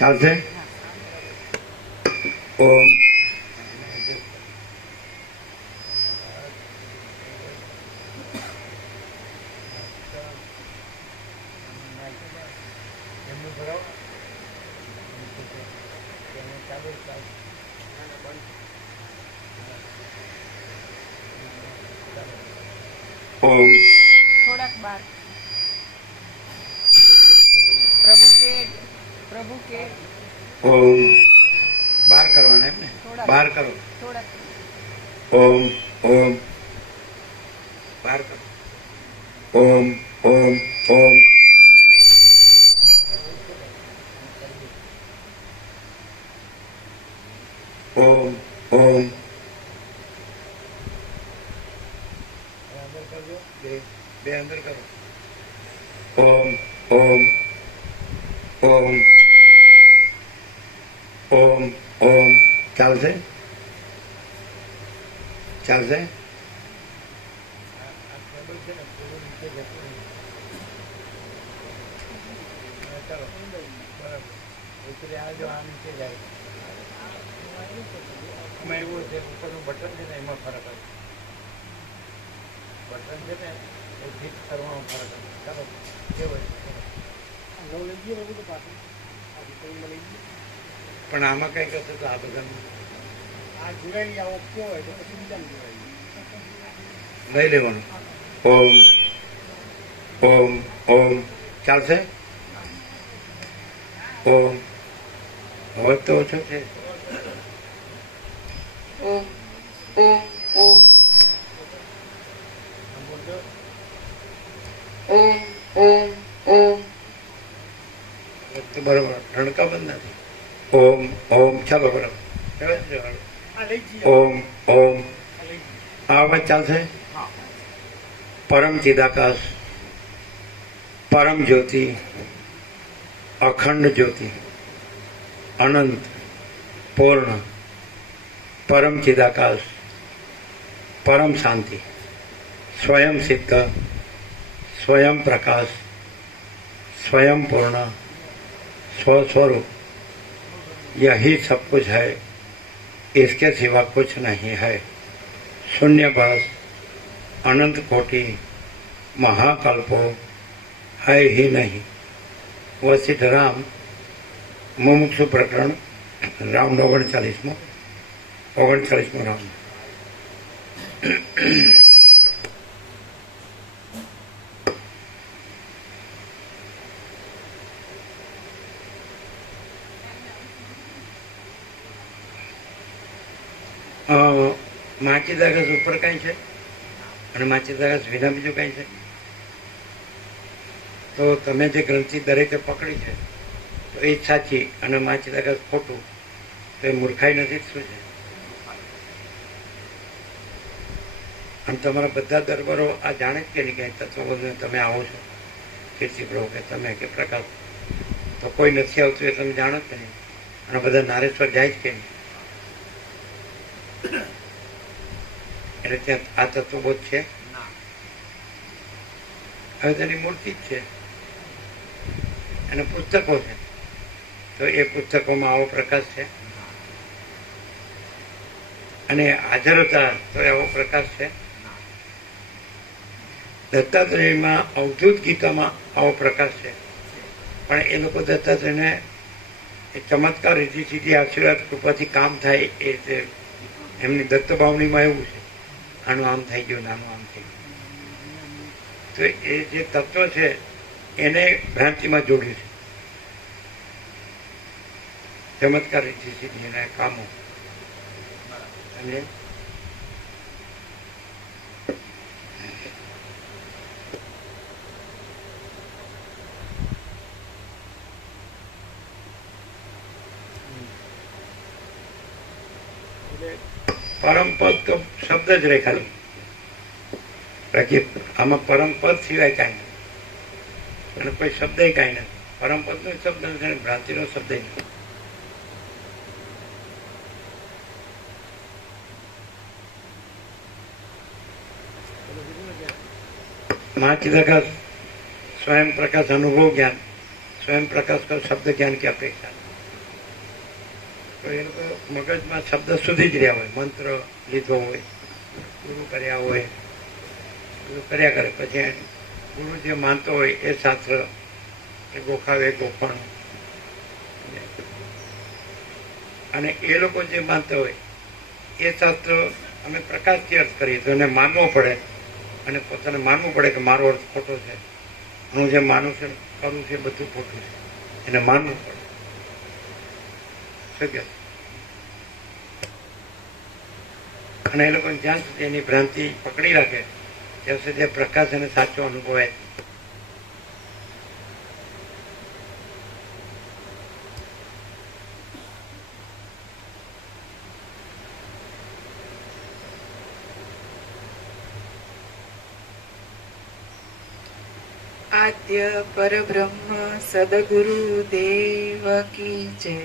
ચાલશે? ઓમ ઓમ થોડાક બાર પ્રભુ કે ઓમ બહાર કરવાના એમ ને? બહાર કરો. થોડાક ઓમ ઓમ બહાર કરો. ઓમ ઓમ ઓમ ઓમ ઓમ બે અંદર કરો. ઓમ ઓમ ઓમ ઓમ ઓમ ચાલશે? ચાલશે? એવું છે ઉપરનું બટન છે ને એમાં ફરક આવે. બટન છે ને એ ફિટ કરવામાં ફરક આવે. ચાલો કેવું પણ આમાં કઈ કરશે તો આ બધામાં લઈ લેવાનું. ઓમ ઓમ ઓમ ચાલશે? ઓમ હવે તો ઓછો છે. ઓમ ઓમ ઓમ ઓમ ઓમ ઓમ બરોબર ઠણકા બંધ નથી. ઓમ ઓમ ચાલો બરાબર. ઓમ ઓમ આ અવાજ ચાલશે? પરમ ચિદાકાશ, પરમ જ્યોતિ, અખંડ જ્યોતિ, અનંત પૂર્ણ, પરમ ચિદાકાશ, પરમ શાંતિ, स्वयं सिद्ध, स्वयं प्रकाश, स्वयं पूर्ण, स्वस्वरूप, यही सब कुछ है, इसके सिवा कुछ नहीं है. शून्यभास, अनंत कोटि, महाकल्पो है ही नहीं. वशिष्ठ राम मुमुक्षु प्रकरण राउंड 39 राउंड. માચી દાગસ ઉપર કઈ છે અને માચી દાગસ વિના બીજું કઈ છે? તો તમે જે ગ્રંથિ દરેકે પકડી છે તો એ સાચી અને માચી દાગસ ખોટું, તો એ મૂર્ખાઈ નથી. શું છે? અને તમારા બધા દરબારો આ જાણે જ કે નહીં કે તત્વબોધને તમે આવો છો, કીર્તિ પ્રભુ કે તમે કે પ્રકાશ, તો કોઈ નથી આવતું એ તમે જાણો જ કે નહીં. અને બધા નારેશ્વર જાય જ કે નહીં. એટલે ત્યાં આ તત્વબોધ છે. હવે તેની મૂર્તિ જ છે અને પુસ્તકો છે, તો એ પુસ્તકોમાં આવો પ્રકાશ છે અને હાજર હતા તો આવો પ્રકાશ છે. દત્તાત્રેયમાં અવધૂત ગીતામાં આવો પ્રકાશ છે, પણ એ લોકો દત્તાત્રેયને એ ચમત્કાર રીતિ સીધી આશીર્વાદ કૃપાથી કામ થાય એ રીતે એમની દત્તભાવનીમાં એવું છે, આનું આમ થઈ ગયું, નાનું આમ થઈ ગયું. તો એ જે તત્વ છે એને ભ્રાંતિમાં જોડ્યું છે, ચમત્કાર રીતિ સીધી એના કામો. અને પરમપદ તો શબ્દ જ રહે ખાલી, બાકી આમાં પરમપદ સિવાય કાંઈ નથી અને કોઈ શબ્દ કાંઈ નથી. પરમપદ નો શબ્દ નથી અને ભ્રાંતિ નો શબ્દ નથી. महाचिदाकाश स्वयं प्रकाश अनुभव ज्ञान, स्वयं प्रकाश का शब्द ज्ञान की अपेक्षा. તો એ લોકો મગજમાં શબ્દ સુધી જ રહ્યા હોય, મંત્ર લીધો હોય, ગુરુ કર્યા હોય, બધું કર્યા કરે. પછી ગુરુ જે માનતો હોય એ શાસ્ત્ર, એ ગોખાવે ગોખણ, અને એ લોકો જે માનતા હોય એ શાસ્ત્ર અમે પ્રકાશથી અર્થ કરીએ તો એને માનવો પડે, અને પોતાને માનવું પડે કે મારો અર્થ ખોટો છે, હું જે માનું છું કરું છું બધું ખોટું છે, એને માનવું પડે. શું કે? અને એ લોકો જ્યાં સુધી એની ભ્રાંતિ પકડી રાખે ત્યાં સુધી પ્રકાશ એને સાચો અનુભવાય. આદ્ય પરબ્રહ્મ સદગુરુ દેવ કી જય.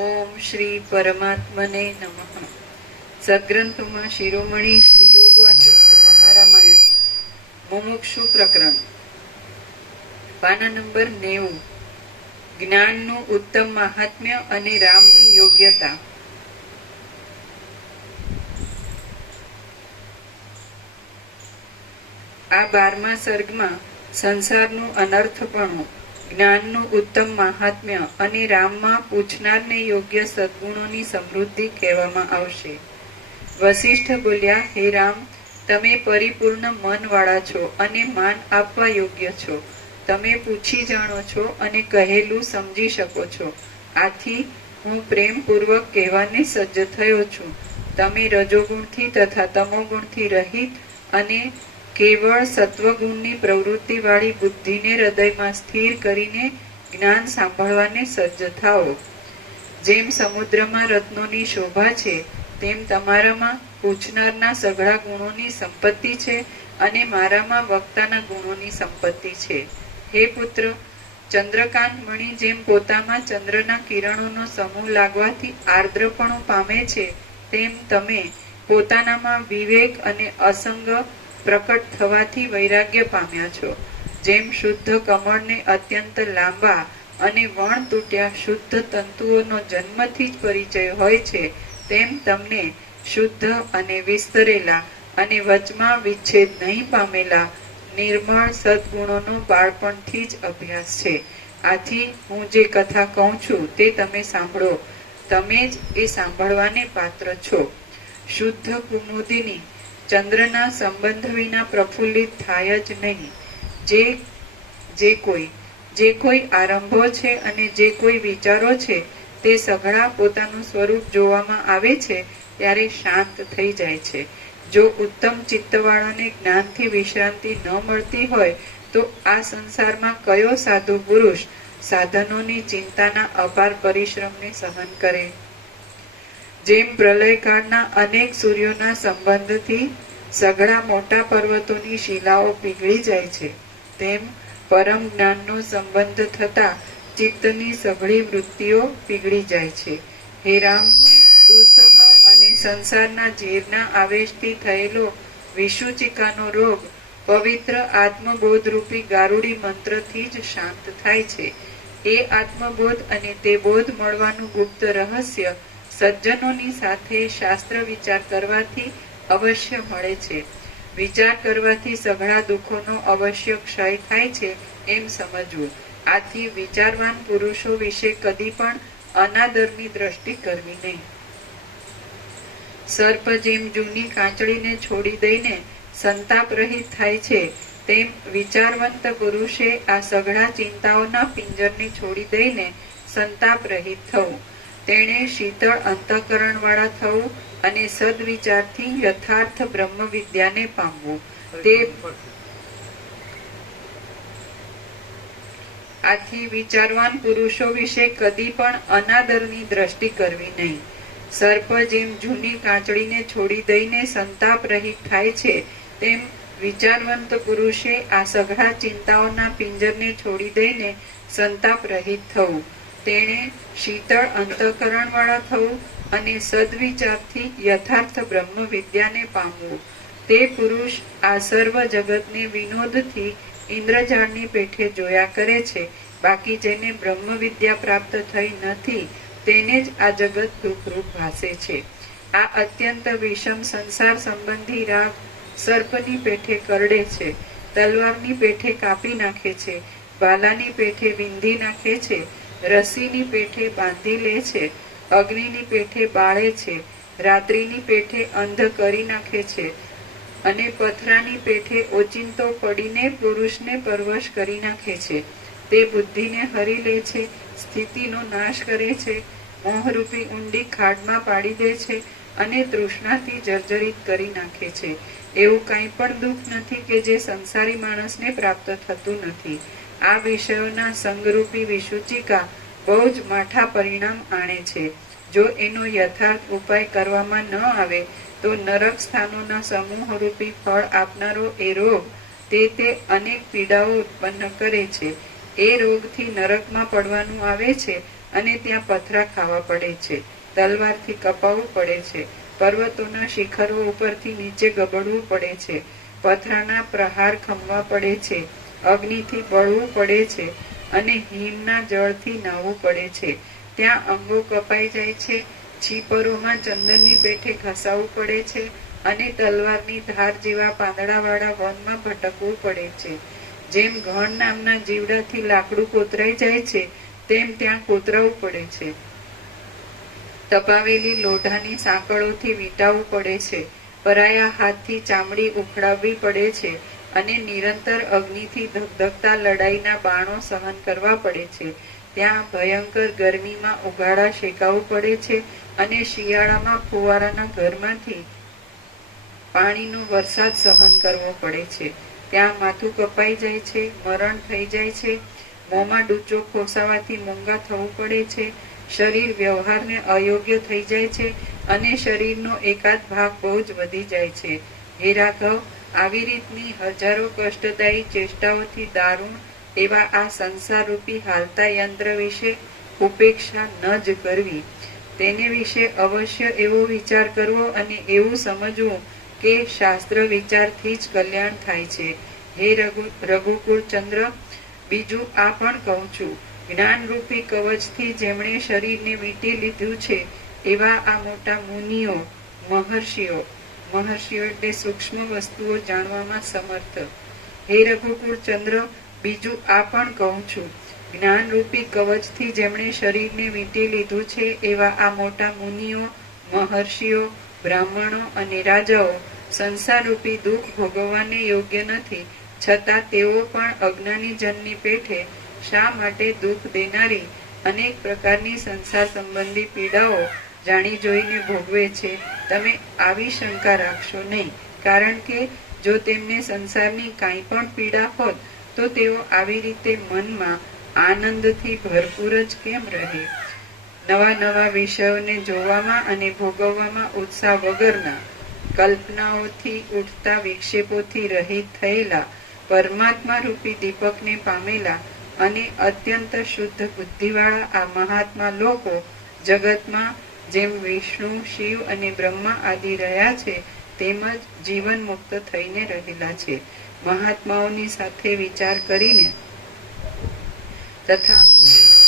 ઓમ શ્રી પરમાત્મને નમઃ. સદગ્રંથમાં શિરોમણી શ્રી યોગવાસિષ્ઠ મહારામાયણ મુમુક્ષુ પ્રકરણ પાના નંબર 90. જ્ઞાનનું ઉત્તમ મહાત્મ્ય અને રામની યોગ્યતા. આ 12મા સર્ગમાં સંસારનું અનર્થપણું, જ્ઞાનનું ઉત્તમ મહાત્મ્ય અને રામમાં પૂછનારને યોગ્ય સદગુણોની સમૃદ્ધિ કહેવામાં આવશે. વશિષ્ઠ બોલ્યા, હે રામ, તમે પરિપૂર્ણ મનવાળા છો અને માન આપવા યોગ્ય છો. તમે પૂછી જાણો છો અને કહેલું સમજી શકો છો. આથી હું પ્રેમપૂર્વક કહેવાને સજ્જ થયો છું. તમે રજોગુણથી તથા તમોગુણથી રહિત અને કેવળ સત્વગુણની પ્રવૃત્તિવાળી બુદ્ધિને હૃદયમાં સ્થિર કરીને જ્ઞાન સાંભળવાને સજ્જ થાઓ. જેમ સમુદ્રમાં રત્નોની શોભા છે તેમ તમારામાં પૂછનારના સઘળા ગુણોની સંપત્તિ છે અને મારામાં વક્તાના ગુણોની સંપત્તિ છે. હે પુત્ર, ચંદ્રકાંત મણિ જેમ પોતામાં ચંદ્રના કિરણોનો સમૂહ લાગવાથી આર્દ્રપણું પામે છે, તેમ તમે પોતાનામાં વિવેક અને અસંગ પ્રકટ થવાથી વૈરાગ્ય પામ્યા છો. જેમ શુદ્ધ કમળને અત્યંત લાંબા અને વણ તૂટ્યા શુદ્ધ તંતુઓનો જન્મથી જ પરિચય હોય છે, તેમ તમને શુદ્ધ અને વિસ્તરેલા અને વચમાં વિચ્છેદ નહીં પામેલા નિર્મળ સદગુણોનો બાળપણથી જ અભ્યાસ છે. આથી હું જે કથા કહું છું તે તમે સાંભળો. તમે જ એ સાંભળવાને પાત્ર છો. શુદ્ધ કુમુદિની ચંદ્રના સંબંધ વિના પ્રફુલ્લિત થાય જ નહીં. જે કોઈ આરંભો છે અને જે કોઈ વિચારો છે તે સઘળા પોતાનું સ્વરૂપ જોવામાં આવે છે ત્યારે શાંત થઈ જાય છે. જો ઉત્તમ ચિત્તવાળાને જ્ઞાનથી વિશ્રાંતિ ન મળતી હોય તો આ સંસારમાં કયો સાધુ પુરુષ સાધનોની ચિંતાના અપાર પરિશ્રમને સહન કરે? જેમ પ્રલયકાળના અનેક સૂર્યોના સંબંધથી સઘળા મોટા પર્વતોની શિલાઓ પીગળી જાય છે, તેમ પરમ જ્ઞાનનો સંબંધ થતા ચિત્તની સઘળી વૃત્તિઓ પીગળી જાય છે. હે રામ, દુઃસહ અને સંસારના ઝેરના આવેશથી થયેલો વિષુચિકાનો રોગ પવિત્ર આત્મબોધરૂપી ગારુડી મંત્રથી જ શાંત થાય છે. એ આત્મબોધ અને તે બોધ મળવાનું ગુપ્ત રહસ્ય સજ્જનોની સાથે શાસ્ત્ર વિચાર કરવાથી અવશ્ય મળે છે. વિચાર કરવાથી સઘળા દુઃખોનો અવશ્ય ક્ષય થાય છે એમ સમજવું. આથી વિચારવાન પુરુષો વિશે કદી પણ અનાદરની દ્રષ્ટિ કરવી નહીં. સર્પ જેમ જૂની કાંચળીને છોડી દઈને સંતાપ રહિત થાય છે, તેમ વિચારવંત પુરુષે આ સઘળા ચિંતાઓના પિંજરને છોડી દઈને સંતાપ રહિત થવું. તેણે શીતળ અંતઃકરણ વાળા થવું અને સદવિચારથી યથાર્થ બ્રહ્મ વિદ્યાને પામવું. આથી વિચારવાન પુરુષો વિશે કદી પણ અનાદરની દ્રષ્ટિ કરવી નહીં. સર્પ જેમ જૂની કાંચળીને છોડી દઈને સંતાપ રહિત થાય છે, તેમ વિચારવંત પુરુષે આ સઘળા ચિંતાઓના પિંજરને છોડી દઈને સંતાપ રહિત થવું. તેણે શીતળ અંતઃકરણ વાળા થવું અને સદવિચારથી યથાર્થ બ્રહ્મ વિદ્યાને પામવું. તે પુરુષ આ સર્વ જગતને વિનોદથી ઇન્દ્રજાળની પેઠે જોયા કરે છે. બાકી જેને બ્રહ્મ વિદ્યા પ્રાપ્ત થઈ નથી તેને જ આ જગત દુઃખરૂપ ભાસે છે. આ અત્યંત વિષમ સંસાર સંબંધી રાગ સર્પની પેઠે કરડે છે, તલવારની પેઠે કાપી નાખે છે, ભાલાની પેઠે વિંધી નાખે છે, રસીની પેઠે બાંધી લે છે, અગ્નિની પેઠે બાળે છે, રાત્રિની પેઠે અંધ કરી નાખે છે અને પથરાની પેઠે ઓચિંતો પડીને પુરુષને પરવશ કરી નાખે છે. તે બુદ્ધિને હરી લે છે, સ્થિતિનો નાશ કરે છે, મોહરૂપી ઊંડી ખાડમાં પાડી દે છે અને તૃષ્ણાથી જર્જરિત કરી નાખે છે. એવું કંઈ પણ દુઃખ નથી કે જે સંસારી માણસને પ્રાપ્ત થતું નથી. આ વિષયોના સંગરૂપી વિસૂચિકા બહુ જ માઠા પરિણામ આણે છે. જો એનો યથાર્થ ઉપાય કરવામાં ન આવે તો નરક સ્થાનોના સમૂહરૂપી ફળ આપનારો એ રોગ તે અનેક પીડાઓ ઉત્પન્ન કરે છે. એ રોગથી નરકમાં પડવાનું આવે છે અને ત્યાં પથરા ખાવા પડે છે, તલવારથી કપાવવું પડે છે, પર્વતોના શિખરો ઉપરથી નીચે ગબડવું પડે છે, પથરાના પ્રહાર ખમવા પડે છે, અગ્નિથી બળવું પડે છે અને હિમના જળથી નાહવું પડે છે. ત્યાં અંગો કપાઈ જાય છે, છીપરોમાં ચંદનની પેઠે ઘસાવવું પડે છે અને તલવારની ધાર જેવા પાંદડાવાળા વનમાં ભટકવું પડે છે. જેમ ઘણ નામના જીવડાથી લાકડું કોતરાઈ જાય છે તેમ ત્યાં કોતરાવું પડે છે. તપાવેલી લોઢાની સાંકળોથી વીંટાવવું પડે છે, પરાયા હાથથી ચામડી ઉખડાવવી પડે છે અને નિરંતર અગ્નિથી ધગધગતા લડાઈના બાણો સહન કરવા પડે છે. ત્યાં ભયંકર ગરમીમાં ઉઘાડા શેકાવવું પડે છે અને શિયાળામાં ફુવારાના ઘરમાંથી પાણીનો વરસાદ સહન કરવો પડે છે. ત્યાં માથું કપાઈ જાય છે, મરણ થઈ જાય છે, મોંમાં ડૂચો ખોસાવાથી મૂંગા થવું પડે છે, શરીર વ્યવહારને અયોગ્ય થઈ જાય છે અને શરીરનો એકાદ ભાગ બહુ જ વધી જાય છે. હે રાઘવ, આવી રીતની હજારો કષ્ટદાયી ચેષ્ટાઓથી દારૂણ એવા આ સંસારરૂપી હાલતા યંત્ર વિશે ઉપેક્ષા ન જ કરવી. તેને વિશે અવશ્ય એવો વિચાર કરવો અને એવું સમજવું કે શાસ્ત્ર વિચારથી જ કલ્યાણ થાય છે. હે રઘુકુળ ચંદ્ર, બીજું આ પણ કહું છું, જ્ઞાનરૂપી કવચથી જેમણે શરીરને વીંટી લીધું છે એવા આ મોટા મુનિઓ, મહર્ષિઓ એટલે સૂક્ષ્મ વસ્તુઓ જાણવામાં સમર્થ. હે રઘુકુળ ચંદ્ર, બીજું આ પણ કહું છું, જ્ઞાનરૂપી કવચથી જેમણે શરીરને વીંટી લીધું છે એવા આ મોટા મુનિઓ, મહર્ષિઓ, બ્રાહ્મણો અને રાજાઓ સંસારરૂપી દુઃખ ભોગવવાને યોગ્ય નથી, છતાં તેઓ પણ અજ્ઞાની જનની પેઠે શા માટે દુઃખ દેનારી અનેક પ્રકારની સંસાર સંબંધી પીડાઓ જાણી જોઈને ભોગવે છે. તમે આવી શંકા રાખશો નહીં, કારણ કે જો તેમને સંસારની કાંઈ પણ પીડા હોત તો તેઓ આવી રીતે મનમાં આનંદથી ભરપૂર જ કેમ રહે? નવા નવા વિષયોને જોવામાં અને ભોગવવામાં ઉત્સાહ વગરના, કલ્પનાઓથી ઉઠતા વિક્ષેપોથી રહિત થયેલા, પરમાત્મા રૂપી દીપકને પામેલા અને અત્યંત શુદ્ધ બુદ્ધિવાળા આ મહાત્મા લોકો જગતમાં જેમ વિષ્ણુ, શિવ અને બ્રહ્મા આદિ રહ્યા છે તેમજ જીવન મુક્ત થઈને રહેલા છે. મહાત્માઓની સાથે વિચાર કરીને તથા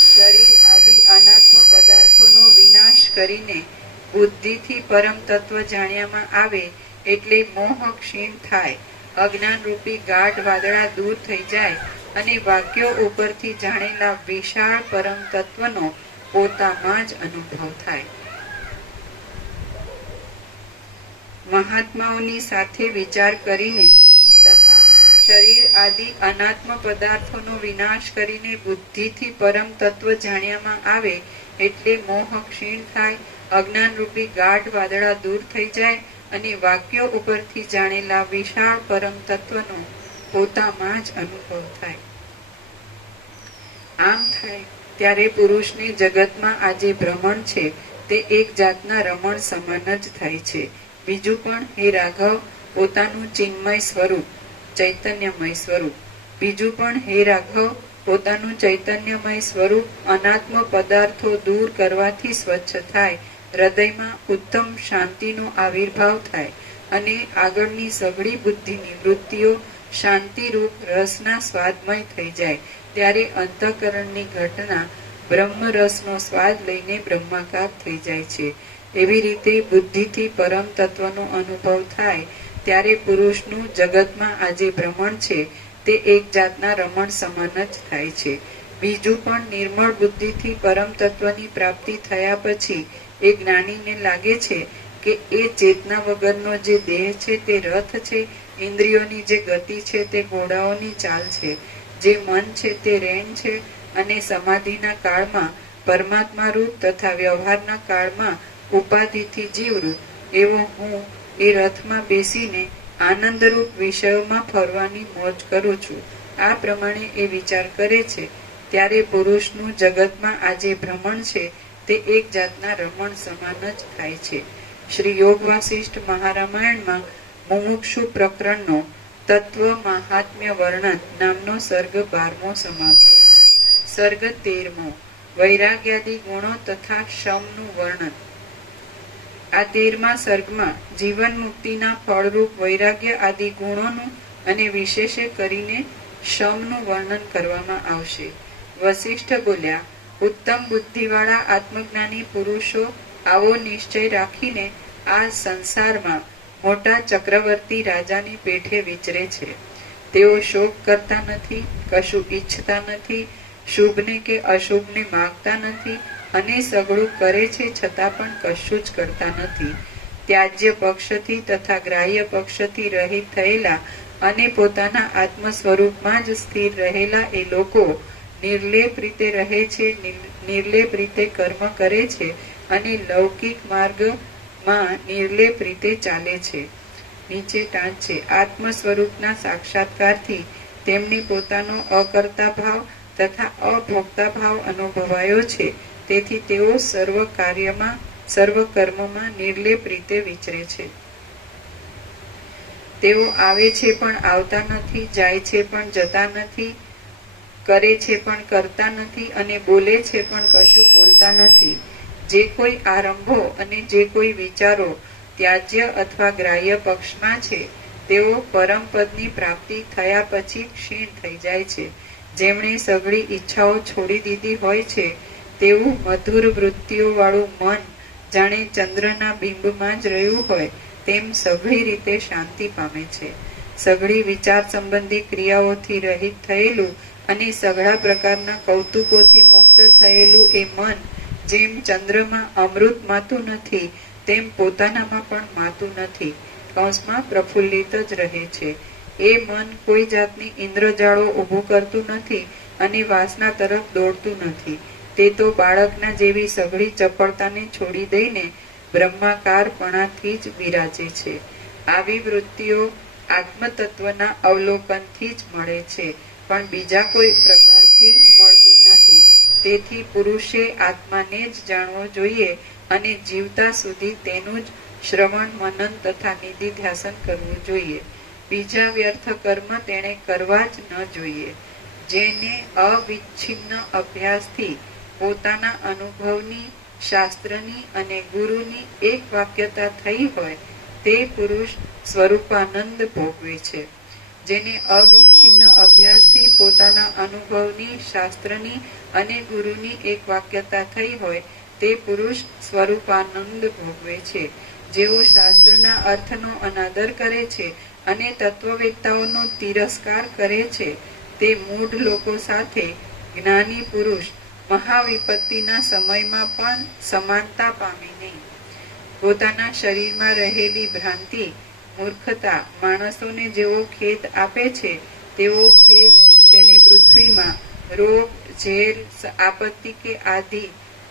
શરીર આદિ અનાત્મ પદાર્થોનો વિનાશ કરીને બુદ્ધિથી પરમ તત્વ જાણ્યામાં આવે એટલે મોહ ક્ષીણ થાય, અજ્ઞાન રૂપી ગાઢ વાદળા દૂર થઈ જાય અને વાક્યો ઉપરથી જાણેલા વિશાળ પરમ તત્વનો પોતામાં જ અનુભવ થાય. મહાત્માઓની સાથે વિચાર કરીને તથા શરીર આદિ અનાત્મ પદાર્થોનો વિનાશ કરીને બુદ્ધિથી પરમ તત્વ જાણ્યામાં આવે એટલે મોહ ક્ષીણ થાય, અજ્ઞાન રૂપી ગાઢ વાદળા દૂર થઈ જાય અને વાક્યો ઉપરથી જાણેલા વિશાળ પરમ તત્વનો પોતામાં જ અનુભવ થાય. આમ થાય ત્યારે પુરુષને જગતમાં આ જે ભ્રમણ છે તે એક જાતના રમણ સમાન જ થાય છે. બીજું પણ હે રાઘવ, પોતાનું ચિન્મય સ્વરૂપ, ચૈતન્યમય સ્વરૂપ, બીજું પણ હે રાઘવ, પોતાનું ચૈતન્યમય સ્વરૂપ અનાત્મ પદાર્થો દૂર કરવાથી સ્વચ્છ થાય, હૃદયમાં ઉત્તમ શાંતિનો આવિર્ભાવ થાય અને આગળની સઘળી બુદ્ધિની વૃત્તિઓ શાંતિરૂપ રસના સ્વાદમય થઈ જાય ત્યારે અંતઃકરણની ઘટના બ્રહ્મરસનો સ્વાદ લઈને બ્રહ્માકાર થઈ જાય છે. એવી રીતે બુદ્ધિથી પરમ તત્વનો અનુભવ થાય ત્યારે પુરુષનું જગતમાં આજે ભ્રમણ છે તે એક જાતના રમણ સમાન જ થાય છે. બીજું પણ નિર્મળ બુદ્ધિથી પરમ તત્વની પ્રાપ્તિ થયા પછી એ જ્ઞાનીને લાગે છે કે એ ચેતના વગરનો જે દેહ છે તે રથ છે, ઇન્દ્રિયોની જે ગતિ છે તે ઘોડાઓની ચાલ છે, જે મન છે તે રેણ છે, અને સમાધિના કાળમાં પરમાત્મા રૂપ તથા વ્યવહારના કાળમાં ઉપાધિથી જીવરૂપ એવો હું એ રથમાં બેસીને આનંદરૂપ વિષયોમાં ફરવાની મોજ કરું છું. આ પ્રમાણે એ વિચાર કરે છે ત્યારે પુરુષનું જગતમાં આજે ભ્રમણ છે તે એક જાતના રમણ સમાન જ થાય છે. શ્રી યોગ વાસિષ્ઠ મહારામાયણમાં મુમુક્ષુ પ્રકરણનો તત્વ મહાત્મ્ય વર્ણન નામનો સર્ગ 12મો સમાપ્ત. સર્ગ 13મો વૈરાગ્યાદિ ગુણો તથા શમનું વર્ણન. આ 13મા સર્ગમાં જીવન મુક્તિના ફળરૂપ વૈરાગ્ય આદિ ગુણોનું અને વિશેષે કરીને શમનું વર્ણન કરવામાં આવશે. વસિષ્ઠ બોલ્યા, ઉત્તમ બુદ્ધિવાળા આત્મજ્ઞાની પુરુષો આવો નિશ્ચય રાખીને આ સંસારમાં મોટા ચક્રવર્તી રાજાની પેઠે વિચરે છે. તેઓ શોક કરતા નથી, કશું ઈચ્છતા નથી, શુભને કે અશુભને માગતા નથી, અને સગળું કરે છે છતાં પણ કશું જ કરતા નથી. ત્યાજ્ય પક્ષથી તથા ગ્રાહ્ય પક્ષથી રહિત થયેલા અને પોતાના આત્મ સ્વરૂપમાં જ સ્થિર રહેલા એ લોકો નિર્લેપ રીતે રહે છે, નિર્લેપ રીતે કર્મ કરે છે અને લૌકિક માર્ગમાં નિર્લેપ રીતે ચાલે છે. નીચે ટાંચ છે. આત્મ સ્વરૂપના સાક્ષાત્કારથી તેમને પોતાનો અકર્તા ભાવ તથા અભોક્તા ભાવ અનુભવાયો છે. તેથી તેઓ સર્વ કાર્યમાં સર્વ કર્મમાં નિર્લેપ રીતે વિચરે છે. તેઓ આવે છે પણ આવતા નથી, જાય છે પણ જતા નથી, કરે છે પણ કરતા નથી, અને બોલે છે પણ કશું બોલતા નથી. જે કોઈ આરંભો અને જે કોઈ વિચારો ત્યાજ્ય અથવા ગ્રાહ્ય પક્ષમાં છે તેઓ પરમપદની પ્રાપ્તિ થયા પછી ક્ષીણ થઈ જાય છે. જેમણે સઘળી ઈચ્છાઓ છોડી દીધી હોય છે તેવું મધુર વૃત્તિઓ વાળું મન જાણે ચંદ્રના બિંબમાં જ રહ્યું હોય તેમ સઘળી રીતે શાંતિ પામે છે. સઘળી વિચાર સંબંધી ક્રિયાઓથી રહિત થયેલું અને સઘળા પ્રકારના કૌતુકોથી મુક્ત થયેલું એ મન જેમ ચંદ્રમાં અમૃત માતું નથી તેમ પોતાનામાં પણ માતું નથી, કૌંસમાં પ્રફુલ્લિત જ રહે છે. એ મન કોઈ જાતની ઇન્દ્રજાળો ઊભું કરતું નથી અને વાસના તરફ દોડતું નથી. તે તો બાળકના જેવી સઘળી ચપળતાને છોડી દઈને બ્રહ્માકારપણાથી જ બિરાજે છે. આવી વૃત્તિઓ આત્મતત્વના અવલોકનથી જ મળે છે, પણ બીજા કોઈ પ્રકારથી મળતી નથી. તેથી પુરુષે આત્માને જ જાણવો જોઈએ અને જીવતા સુધી તેનું જ શ્રવણ, મનન તથા નિધિધ્યાસન કરવું જોઈએ. બીજા વ્યર્થ કર્મ તેણે કરવા જ ન જોઈએ. જેને અવિચ્છિન્ન અભ્યાસથી પોતાના અનુભવની, શાસ્ત્રની અને ગુરુની એક વાક્યતા થઈ હોય તે પુરુષ સ્વરૂપાનંદ ભોગવે છે. જેને અવિચ્છિન્ન અભ્યાસથી પોતાના અનુભવની, શાસ્ત્રની અને ગુરુની એક વાક્યતા થઈ હોય તે પુરુષ સ્વરૂપાનંદ ભોગવે છે. જેઓ શાસ્ત્રના અર્થનો અનાદર કરે છે અને તત્વવેત્તાઓનો તિરસ્કાર કરે છે તે મૂઢ લોકો સાથે જ્ઞાની પુરુષ મહાવિપત્તિના સમયમાં પણ સમાનતા પામે નહીં. પોતાના શરીરમાં રહેલી ભ્રાંતિ, મૂર્ખતા માણસોને જેવો ખેદ આપે છે તેવો ખેદ તેને પૃથ્વીમાં રોગ, ઝેર, આપત્તિ કે આદિ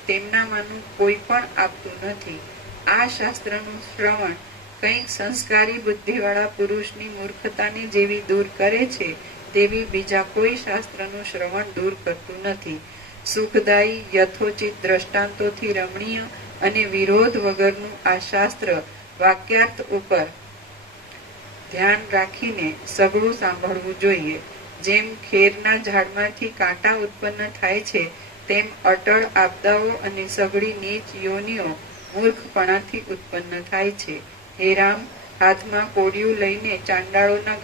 તેમનામાંનું કોઈ પણ આપતું નથી. આ શાસ્ત્રનું શ્રવણ કંઈક સંસ્કારી બુદ્ધિવાળા પુરુષની મૂર્ખતાને જેવી દૂર કરે છે તેવી બીજા કોઈ શાસ્ત્રનું શ્રવણ દૂર કરતું નથી. સુખદાયી, યથોચિત દ્રષ્ટાંતોથી રમણીય અને વિરોધ વગરનું આ શાસ્ત્ર વાક્યાર્થ ઉપર ધ્યાન રાખીને સઘળું સાંભળવું જોઈએ. જેમ ખેરના ઝાડમાંથી કાંટા ઉત્પન્ન થાય છે તેમ અટળ આપદાઓ અને સઘળી નીચ યોનિઓ મૂર્ખપણાથી ઉત્પન્ન થાય છે. હે રામ, હાથમાં કોડિયું લઈને ચાંડાળોના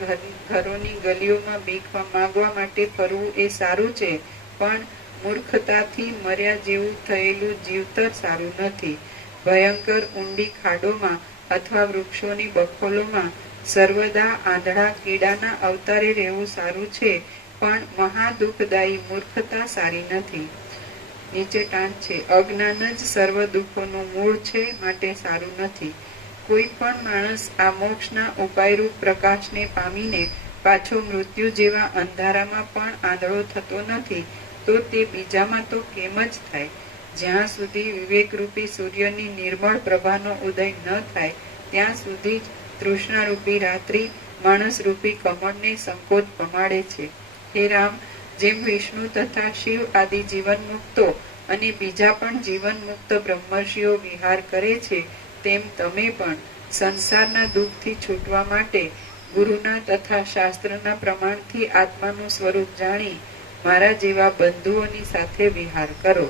ઘરોની ગલીઓમાં ભીખ માંગવા માટે ફરવું એ સારું છે, પણ મૂર્ખતાથી મર્યા જેવું થયેલું જીવતર સારું નથી. ભયંકર ઊંડી ખાડોમાં અથવા વૃક્ષોની બખોલોમાં સર્વદા આંધળા કીડાના અવતારે રહેવું સારું છે, પણ મહાદુઃખદાયી મૂર્ખતા સારી નથી. નીચે ટાંચ છે. અજ્ઞાન જ સર્વ દુઃખોનું મૂળ છે, માટે સારું નથી. કોઈ પણ માણસ આ મોક્ષના ઉપાયરૂપ પ્રકાશને પામીને પાછો મૃત્યુ જેવા અંધારામાં પણ આંધળો થતો નથી, તો તે બીજામાં તો કેમ જ થાય? જ્યાં સુધી વિવેકરૂપી સૂર્યની નિર્મળ પ્રભાનો ઉદય ન થાય, ત્યાં સુધી જ તૃષ્ણારૂપી રાત્રિ માણસરૂપી કમળને સંકોચ પમાડે છે. હે રામ, જેમ વિષ્ણુ તથા શિવ આદિ જીવન મુક્તો અને બીજા પણ જીવન મુક્ત બ્રહ્મર્ષિઓ વિહાર કરે છે, તેમ તમે પણ સંસારના દુઃખથી છૂટવા માટે ગુરુના તથા શાસ્ત્રના પ્રમાણથી આત્માનું સ્વરૂપ જાણી મારા જેવા બંધુઓની સાથે વિહાર કરો.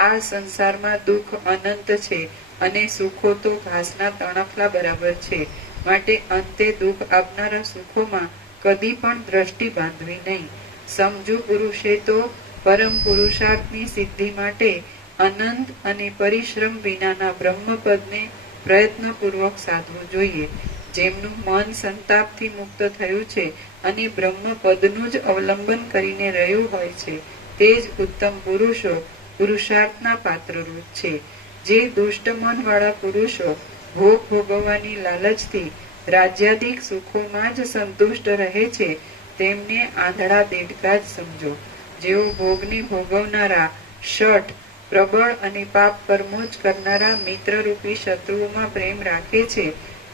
આ સંસારમાં દુઃખ અનંત છે અને સુખો તો ઘાસના તણખલા બરાબર છે, માટે અંતે દુઃખ આપનારા સુખોમાં કદી પણ દ્રષ્ટિ બાંધવી નહીં. સમજુ પુરુષે તો પરમ પુરુષાર્થની સિદ્ધિ માટે અનંત અને પરિશ્રમ વિનાના બ્રહ્મપદને પ્રયત્નપૂર્વક સાધવું જોઈએ. જેમનું મન સંતાપથી મુક્ત થયું છે અને બ્રહ્મપદનું જ અવલંબન કરીને રહ્યું હોય છે, તે જ ઉત્તમ પુરુષો પુરુષાર્થના પાત્રરૂપ છે. જે દુષ્ટ મનવાળા પુરુષો ભોગ ભોગવવાની લાલચથી રાજ્યાદિક સુખોમાં જ સંતુષ્ટ રહે છે, તેમને આંધળા દેડકા જ સમજો. જેઓ ભોગને ભોગવનારા શઠ, પ્રબળ અને પાપ કર્મો જ કરનારા મિત્રરૂપી શત્રુઓમાં પ્રેમ રાખે છે,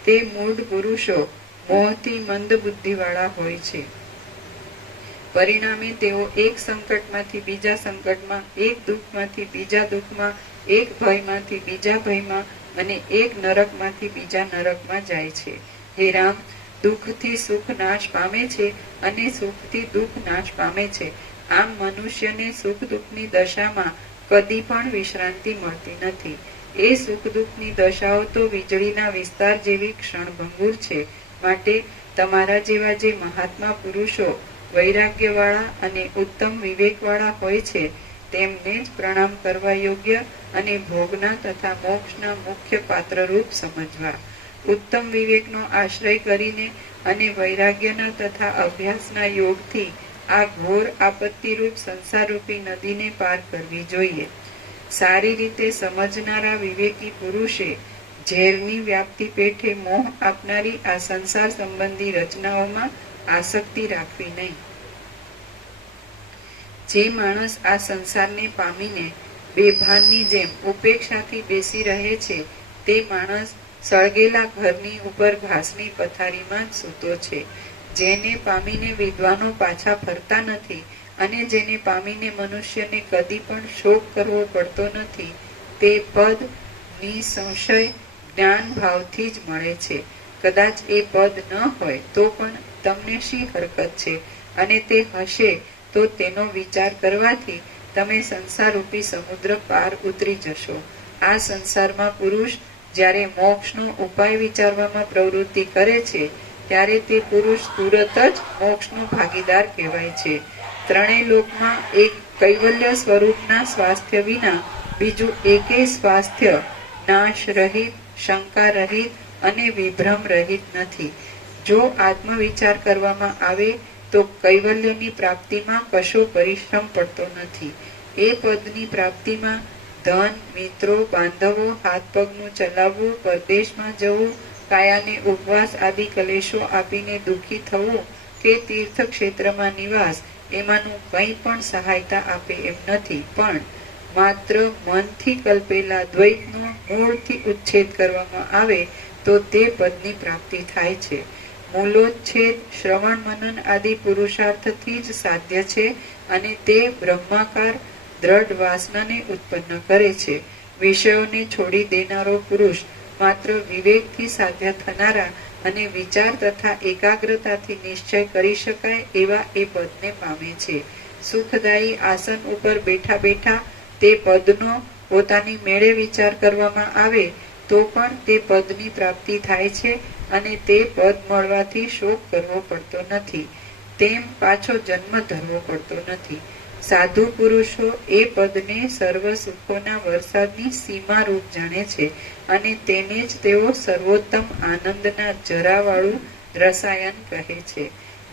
તે મૂઢ પુરુષો મોહથી મંદ બુદ્ધિવાળા હોય છે. પરિણામે તેઓ એક સંકટમાંથી બીજા સંકટમાં, એક દુઃખમાંથી બીજા દુઃખમાં, એક ભયમાંથી બીજા ભયમાં અને એક નરકમાંથી બીજા નરકમાં જાય છે. હે રામ, દુઃખથી સુખ નાશ પામે છે અને સુખથી દુઃખ નાશ પામે છે. આમ મનુષ્યને સુખ દુઃખની દશામાં કદી પણ વિશ્રાંતિ મળતી નથી. એ સુખ દુઃખની દશાઓ તો વીજળીના વિસ્તાર જેવી ક્ષણભંગુર છે, માટે તમારા જેવા જે મહાત્મા પુરુષો વૈરાગ્યવાળા અને ઉત્તમ વિવેકવાળા હોય છે, તેમને જ પ્રણામ કરવા યોગ્ય અને ભોગના તથા મોક્ષના મુખ્ય પાત્રરૂપ સમજવા. ઉત્તમ વિવેકનો આશ્રય કરીને અને વૈરાગ્યના તથા અભ્યાસના યોગથી આ ઘોર આપત્તિરૂપ સંસારરૂપી નદીને પાર કરવી જોઈએ. સારી રીતે સમજનારા વિવેકી પુરુષે ઝેરની વ્યાપ્તિ પેઠે મોહ આપનારી આ સંસાર સંબંધી રચનાઓમાં આસક્તિ રાખવી નહીં. જે માણસ આ સંસારને પામીને બેભાનની જેમ ઉપેક્ષાથી બેસી રહે છે, તે માણસ સળગેલા ઘરની ઉપર ઘાસની પથારીમાં જ સૂતો છે. જેને પામીને વિદ્વાનો પાછા ફરતા નથી અને જેને પામીને મનુષ્યને કદી પણ શોક કરવો પડતો નથી, તે પદ નિસંશય જ્ઞાન ભાવથી જ મળે છે. કદાચ એ પદ ન હોય તો પણ તમને શી હરકત છે, અને તે હશે તો તેનો વિચાર કરવાથી તમે સંસારરૂપી સમુદ્ર પાર ઉતરી જશો. આ સંસારમાં પુરુષ જ્યારે મોક્ષનો ઉપાય વિચારવામાં પ્રવૃત્તિ કરે છે, ત્યારે તે પુરુષ તુરત જ મોક્ષનો ભાગીદાર કહેવાય છે. ત્રણેય લોકમાં એક કૈવલ્ય સ્વરૂપના સ્વાસ્થ્ય વિના બીજું એકેય સ્વાસ્થ્ય નાશ રહિત, શંકા રહિત અને વિભ્રમ રહિત નથી. જો આત્મવિચાર કરવામાં આવે તો કૈવલ્યની પ્રાપ્તિમાં કશો પરિશ્રમ પડતો નથી. એ પદની પ્રાપ્તિમાં ધન, મિત્રો, બાંધવો, હાથ પગનું ચલાવવું, પરદેશમાં જવું, કાયાને ઉપવાસ આદિ કલેશો આપીને દુઃખી થવું કે તીર્થ ક્ષેત્રમાં નિવાસ, એમાંનું કંઈ પણ સહાયતા આપે એમ નથી. પણ માત્ર મનથી કલ્પેલા દ્વૈતનો મૂળથી ઉચ્છેદ કરવામાં આવે તો તે પદની પ્રાપ્તિ થાય છે. મૂલોચ્છેદ શ્રવણ મનન આદિ પુરુષાર્થથી જ સાધ્ય છે અને તે બ્રહ્માકાર દ્રઢ વાસનાને ઉત્પન્ન કરે છે. વિષયોને છોડી દેનારો પુરુષ માત્ર વિવેકથી સાધ્ય થનારા અને વિચાર તથા એકાગ્રતાથી નિશ્ચય કરી શકાય એવા એ પદને પામે છે. સુખદાયી આસન ઉપર બેઠા બેઠા તે પદનો પોતાની મેળે વિચાર કરવામાં આવે તો પણ તે પદની પ્રાપ્તિ થાય છે અને તે પદ મળવાથી શોક કરવો પડતો નથી, તેમ પાછો જન્મ ધરવો પડતો નથી. સાધુ પુરુષો એ પદને સર્વ સુખોના વરસાદની સીમા રૂપ જાણે છે અને તેને જ તેઓ સર્વોત્તમ આનંદના જરાવાળું રસાયન કહે છે.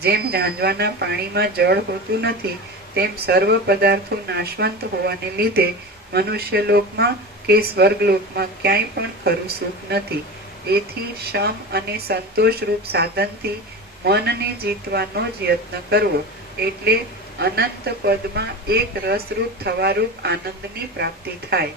જેમ ઝાંઝવાના પાણીમાં જળ હોતું નથી તેમ સર્વ પદાર્થો નાશવંત હોવાને લીધે મનુષ્યલોકમાં કે સ્વર્ગલોકમાં ક્યાંય પણ ખરું સુખ નથી. એથી શમ અને સંતોષ રૂપ સાધનથી મનને જીતવાનો જ યત્ન કરવો એટલે અનંત પદમાં એક રસરૂપ થવારૂપ આનંદની પ્રાપ્તિ થાય.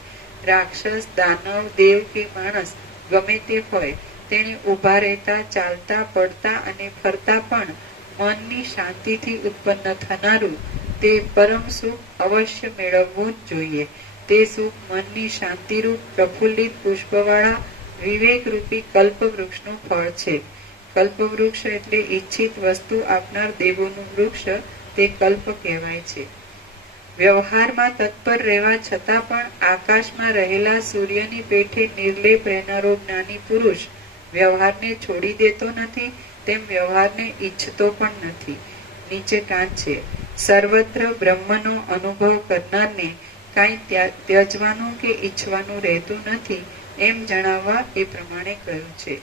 રાક્ષસ, દાનવ, દેવ કે માણસ ગમે તે હોય તેણે ઊભા રહેતા, ચાલતા, પડતા અને ફરતા પણ મનની શાંતિથી ઉત્પન્ન થનારું તે પરમ સુખ અવશ્ય મેળવવું જ જોઈએ. તે સુખ મનની શાંતિરૂપ પ્રફુલ્લિત પુષ્પવાળા વિવેકરૂપી કલ્પવૃક્ષનું ફળ છે. કલ્પવૃક્ષ એટલે ઈચ્છિત વસ્તુ આપનાર દેવોનું વૃક્ષ, તે કલ્પ કહેવાય છે. વ્યવહારમાં તત્પર રહેવા છતાં પણ આકાશમાં રહેલા સૂર્યની પેઠે નિર્લેપ રહેનારો જ્ઞાની પુરુષ વ્યવહારને છોડી દેતો નથી તેમ વ્યવહારને ઈચ્છતો પણ નથી. નીચે ટાંચ છે. સર્વત્ર બ્રહ્મનો અનુભવ કરનારને કાંઈ ત્યજવાનું કે ઈચ્છવાનું રહેતું નથી એમ જણાવવા એ પ્રમાણે કહ્યું છે.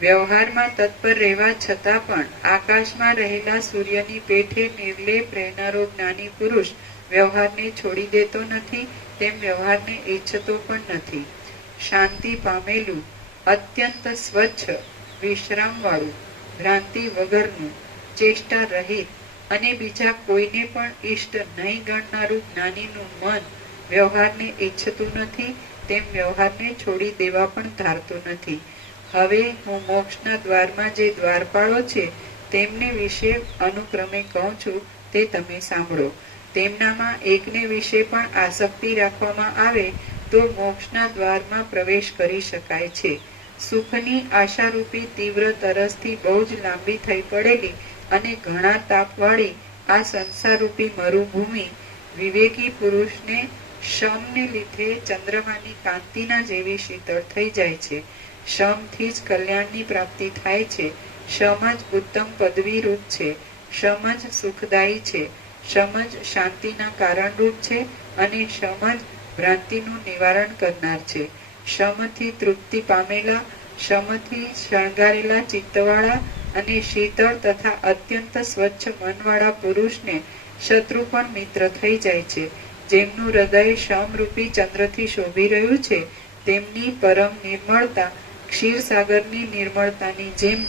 વ્યવહારમાં તત્પર રહેવા છતાં પણ આકાશમાં રહેલા સૂર્યની પેઠે નિર્લેપ રહેનારો જ્ઞાની પુરુષ વ્યવહારને છોડી દેતો નથી તેમ વ્યવહારને ઈચ્છતો પણ નથી. શાંતિ પામેલું, અત્યંત સ્વચ્છ, વિશ્રામવાળું, ભ્રાંતિ વગરનું, ચેષ્ટા રહિત અને બીજા કોઈને પણ ઈષ્ટ નહીં ગણનારું જ્ઞાનીનું મન વ્યવહારને ઈચ્છતું નથી તેમ વ્યવહારને છોડી દેવા પણ ધારતું નથી. હવે હું મોક્ષના દ્વારમાં જે દ્વારપાળો છે તેમને વિશે અનુક્રમે કહું છું તે તમે સાંભળો. તેમનામાં એકને વિશે પણ આસક્તિ રાખવામાં આવે તો મોક્ષના દ્વારમાં પ્રવેશ કરી શકાય છે. સુખની આશારૂપી તીવ્ર તરસથી બહુ જ લાંબી થઈ પડેલી અને ઘણા તાપવાળી આ સંસારરૂપી મરુભૂમિ વિવેકી પુરુષને શમને લીધે ચંદ્રમાની કાંતિના જેવી શીતળ થઈ જાય છે. શમથી જ કલ્યાણની પ્રાપ્તિ થાય છે. શમ જ ઉત્તમ પદવી રૂપ છે. શમ જ સુખદાયી છે. શમ જ શાંતિના કારણરૂપ છે અને શમ જ ભ્રાંતિનું નિવારણ કરનાર છે. શમથી તૃપ્તિ પામેલા, શમથી શણગારેલા ચિત્તવાળા અને શીતળ તથા અત્યંત સ્વચ્છ મનવાળા પુરુષને શત્રુ પણ મિત્ર થઈ જાય છે. જેમનું હૃદય શમરૂપી ચંદ્રથી શોભી રહ્યું છે તેમની પરમ નિર્મળતા ક્ષીરસાગરની નિર્મળતાની જેમ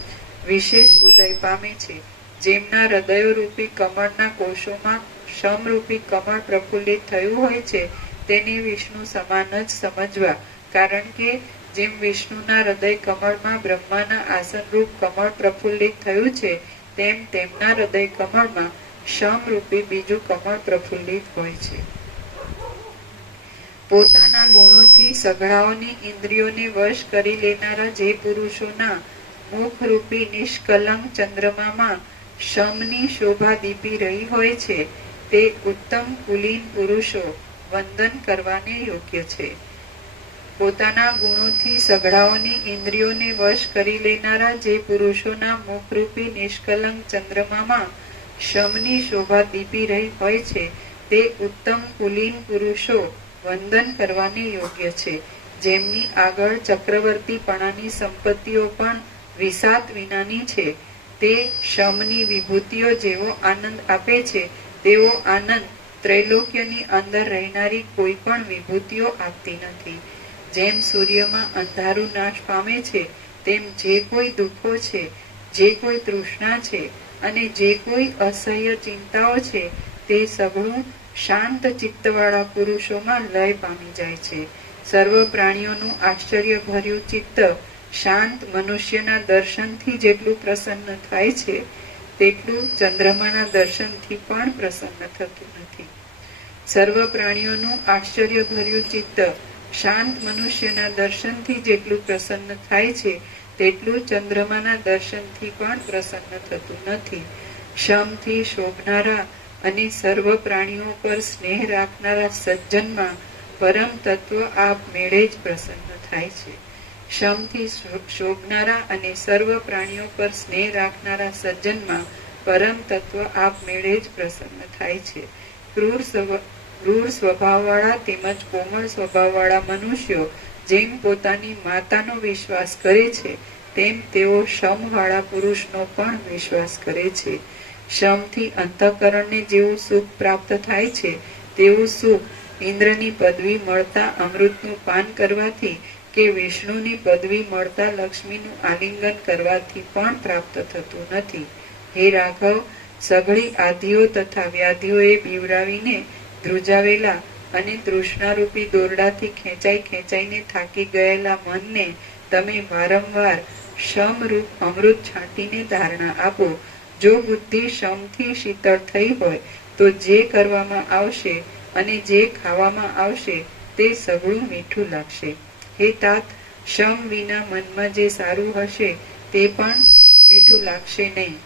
વિશેષ ઉદય પામે છે. જેમના હૃદયો રૂપી કમળના કોષોમાં શમરૂપી કમળ પ્રફુલ્લિત થયું હોય છે તેને વિષ્ણુ સમાન જ સમજવા. કારણ કે જેમ વિષ્ણુના હૃદય કમળમાં બ્રહ્માના આસનરૂપ કમળ પ્રફુલ્લિત થયું છે તેમ તેમના હૃદય કમળમાં શમરૂપી બીજું કમળ પ્રફુલ્લિત હોય છે. પોતાના ગુણોથી સઘળાઓની ઇન્દ્રિયોને વશ કરી લેનારા જે પુરુષોના મુખરૂપી નિષ્કલંક ચંદ્રમામાં શમની શોભા દીપી રહી હોય છે તે ઉત્તમ કુલીન પુરુષો વંદન કરવાને યોગ્ય છે. પોતાના ગુણોથી સઘળાઓની ઇન્દ્રિયોને વશ કરી લેનારા જે પુરુષોના મુખરૂપી નિષ્કલંક ચંદ્રમામાં શમની શોભા દીપી રહી હોય છે તે ઉત્તમ કુલીન પુરુષો વંદન કરવાને યોગ્ય છે. જેમની આગળ ચક્રવર્તીપણાની સંપત્તિઓ પણ વિષાદ વિનાની છે તે શમની વિભૂતિઓ જેવો આનંદ આપે છે તેવો આનંદ ત્રૈલોક્યની અંદર રહેનારી કોઈ પણ વિભૂતિઓ આપતી નથી. જેમ સૂર્યમાં અંધારું નાશ પામે છે તેમ જે કોઈ દુઃખો છે, જે કોઈ તૃષ્ણા છે અને જે કોઈ અસહ્ય ચિંતાઓ છે તે સઘળું શાંત ચિત્તવાળા પુરુષોમાં લય પામી જાય છે. સર્વ પ્રાણીઓનું આશ્ચર્યભર્યું ચિત્ત શાંત મનુષ્યના દર્શનથી જેટલું પ્રસન્ન થાય છે તેટલું ચંદ્રમાના દર્શનથી પણ પ્રસન્ન થતું નથી. સર્વ પ્રાણીઓનું આશ્ચર્યભર્યું ચિત્ત શાંત મનુષ્યના દર્શનથી જેટલું પ્રસન્ન થાય છે તેટલું ચંદ્રમાના દર્શનથી પણ પ્રસન્ન થતું નથી. શમથી શોભનારા અને સર્વ પ્રાણીઓ પર સ્નેહ રાખનારા સજ્જનમાં પરમ તત્વ આપમેળે જ પ્રસન્ન થાય છે. શમથી શોભનારા અને સર્વ પ્રાણીઓ પર સ્નેહ રાખનારા સજ્જનમાં પરમ તત્વ આપમેળે જ પ્રસન્ન થાય છે. ક્રૂર સ્વભાવવાળા તેમજ કોમળ સ્વભાવવાળા મનુષ્યો જેમ પોતાની માતાનો વિશ્વાસ કરે છે તેમ તેઓ શમવાળા પુરુષનો પણ વિશ્વાસ કરે છે. શમથી અંતઃકરણને જેવું સુખ પ્રાપ્ત થાય છે તેવું સુખ ઇન્દ્રની પદવી મળતા અમૃતનું પાન કરવાથી કે વિષ્ણુની પદવી મળતા લક્ષ્મીનું આલિંગન કરવાથી પણ પ્રાપ્ત થતું નથી. હે રાઘવ, સઘળી આધિઓ તથા વ્યાધિઓએ બીવડાવીને ધ્રુજાવેલા અને તૃષ્ણારૂપી દોરડાથી ખેંચાઈને થાકી ગયેલા મનને તમે વારંવાર શમરૂપ અમૃત છાંટીને ધારણા આપો. જો બુદ્ધિ શમથી શીતળ થઈ હોય તો જે કરવામાં આવશે અને જે ખાવામાં આવશે તે સઘળું મીઠું લાગશે. હે તાત, શમ વિના મનમાં જે સારું હશે તે પણ મીઠું લાગશે નહીં.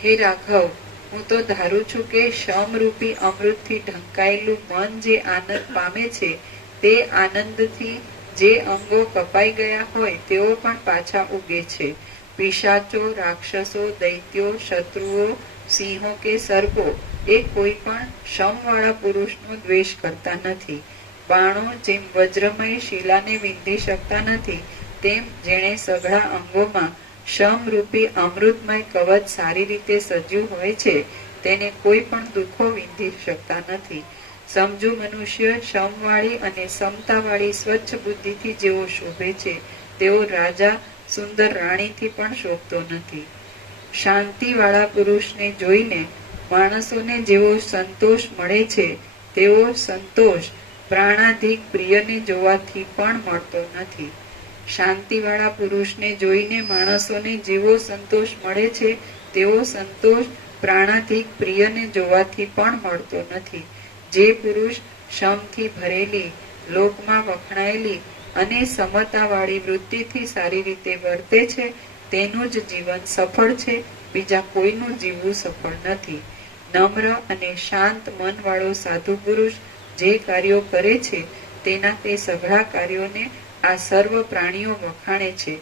હે રાઘવ, હું તો ધારું છું કે શમરૂપી અમૃતથી ઢંકાયેલું મન જે આનંદ પામે છે તે આનંદથી જે અંગો કપાઈ ગયા હોય તેઓ પણ પાછા ઉગે છે. પિશાચો, રાક્ષસો, દૈત્યો, શત્રુઓ, સિંહો કે સર્પો એ કોઈ પણ શમવાળા પુરુષનો દ્વેષ કરતા નથી. બાણો જેમ વજ્રમય શિલાને વિંધી શકતા નથી તેમ જેણે સઘળા અંગોમાં શમરૂપી અમૃતમય કવચ સારી રીતે સજ્યું હોય છે તેને કોઈ પણ દુઃખો વિંધી શકતા નથી. સમજુ મનુષ્ય શમવાળી અને સમતાવાળી સ્વચ્છ બુદ્ધિથી જેવો શોભે છે તેવો રાજા સુંદર રાણીથી પણ શોભતો નથી. શાંતિવાળા પુરુષને જોઈને માણસોને જેવો સંતોષ મળે છે તેવો સંતોષ પ્રાણાધિક પ્રિયને જોવાથી પણ મળતો નથી. શાંતિવાળા પુરુષને જોઈને માણસોને જેવો સંતોષ મળે છે તેવો સંતોષ પ્રાણાધિક પ્રિયને જોવાથી પણ મળતો નથી. જે પુરુષ શમથી ભરેલી, લોકમાં વખણાયેલી અને સમતાવાળી વૃત્તિથી સારી રીતે વર્તે છે તેનું જ જીવન સફળ છે, બીજા કોઈનું જીવવું સફળ નથી. નમ્ર અને શાંત મનવાળો સાધુ પુરુષ જે કાર્યો કરે છે તેના તે સઘળા કાર્યોને આ સર્વ પ્રાણીઓ વખાણે છે.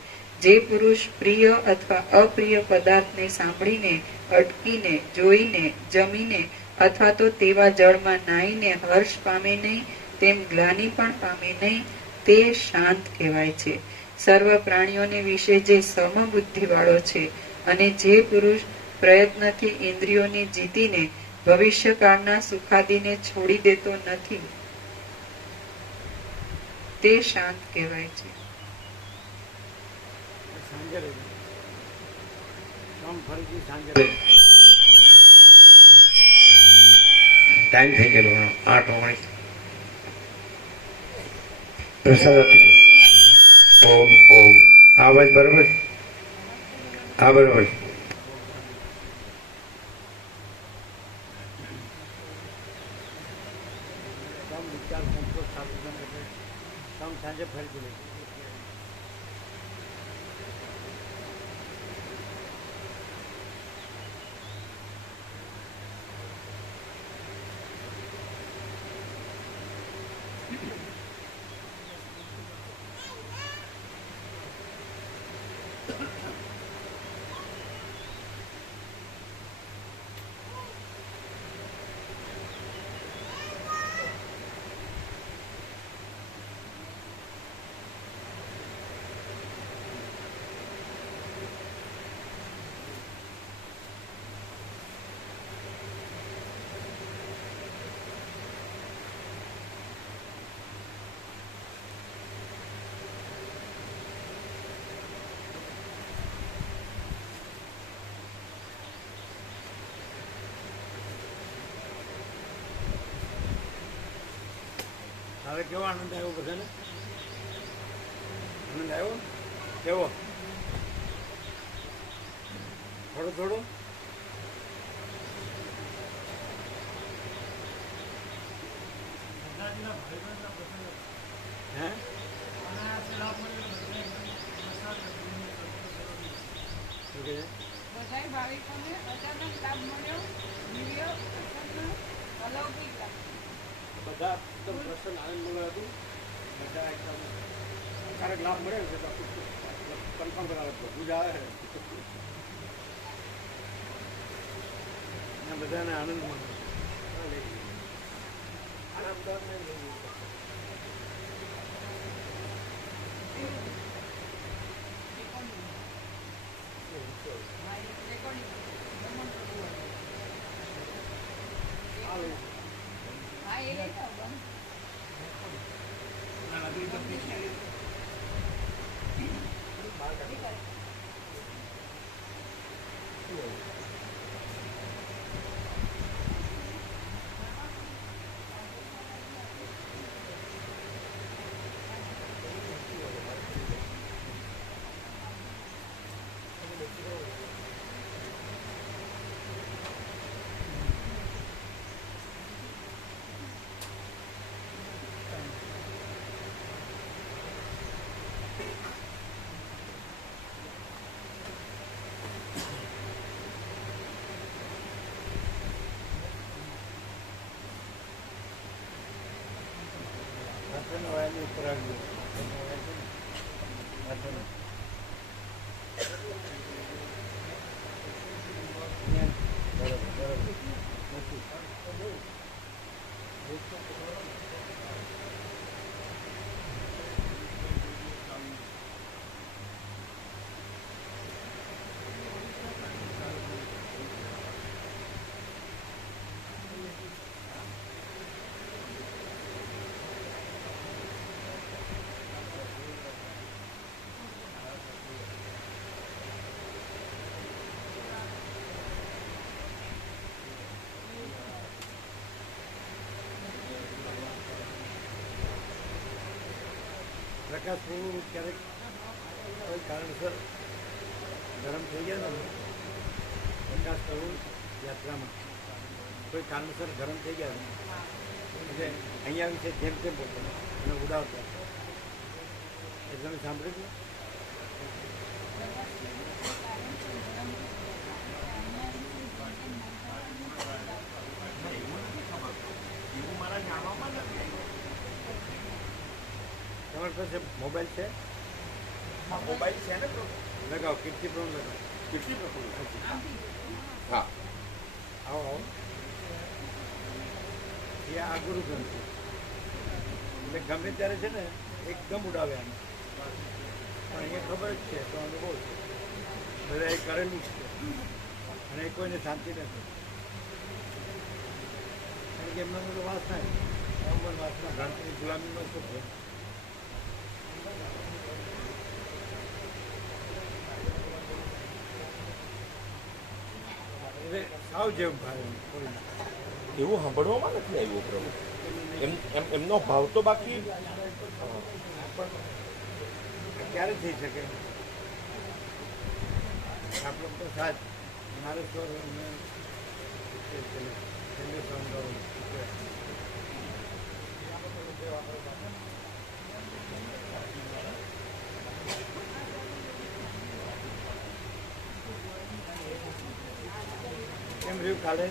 જે પુરુષ પ્રિય અથવા અપ્રિય પદાર્થને સાંભળીને, અટકીને, જોઈને, જમીને અથવા તો તેવા જળમાં નાહીને હર્ષ પામે નહીં, તેમ ગ્લાનિ પણ પામે નહીં, તે શાંત કહેવાય છે. સર્વ પ્રાણીઓને વિશે જે સમબુદ્ધિવાળો છે અને જે પુરુષ પ્રયત્નથી ઇન્દ્રિયોને જીતીને ભવિષ્યકાળના સુખાદીને છોડી દેતો નથી તે શાંત કહેવાય છે. ટાઈમ થઈ ગયેલો 8:19. પ્રસાદ આપી દો. ઓમ ઓમ. આ અવાજ બરોબર? હા, બરોબર. સાંજે ફરી હવે કેવો આનંદ આવ્યો બધાને? આનંદ આવ્યો? કેવો? થોડો થોડો? હે? બધા ભાવિકોને અચાનક લાભ મળ્યો, દિવ્ય પ્રસન્ન અલૌકિક લાભ. બધા એકદમ પ્રસન્ન આનંદ મળ્યો હતું. બધા એકદમ અચાનક લાભ મળ્યો છે તો કન્ફર્મ કરાવે તો પૂજા આવે. અને બધાને આનંદ મળે. હા એ લેતા આવો. હાથોનો વાયરની ઉપર આવી ગયો. હાથોનો. બરાબર, બરાબર. નથી. પ્રકાશ પ્રભુ ક્યારેક કોઈ કારણસર ગરમ થઈ ગયા ને પ્રકાશ પ્રભુ યાત્રામાં કોઈ કારણસર ગરમ થઈ ગયા એટલે અહીંયા વિશે જેમ તેમ બોલતા અને ઉડાવતા એ તમે સાંભળ્યું છે? તમારી પાસે મોબાઈલ છે? હા મોબાઈલ છે ને લગાવો, કીર્તિ પ્રભુ લગાવો. કેટલી પ્રકૃતિ હા આવો આવો. એ આ ગુરુ ગ્રંથ છે એટલે ગમે ત્યારે છે ને એકદમ ઉડાવે આને. પણ અહીંયા ખબર જ છે તો અનુભવ છે બધા એ કરેલું છે અને એ કોઈને શાંતિ નથી કારણ કે એમના બધું વાસના છે અવમન વાસના ભ્રાંતિની ગુલામીમાં શું છે. એટલે સાવ જેવું ભાવે કોઈ એવું સાંભળવામાં નથી આવ્યું પ્રભુ એમનો ભાવ તો બાકી ક્યારે થઈ શકે આપણો તો સાથ મારે તો કેમ રહ્યું કાલે?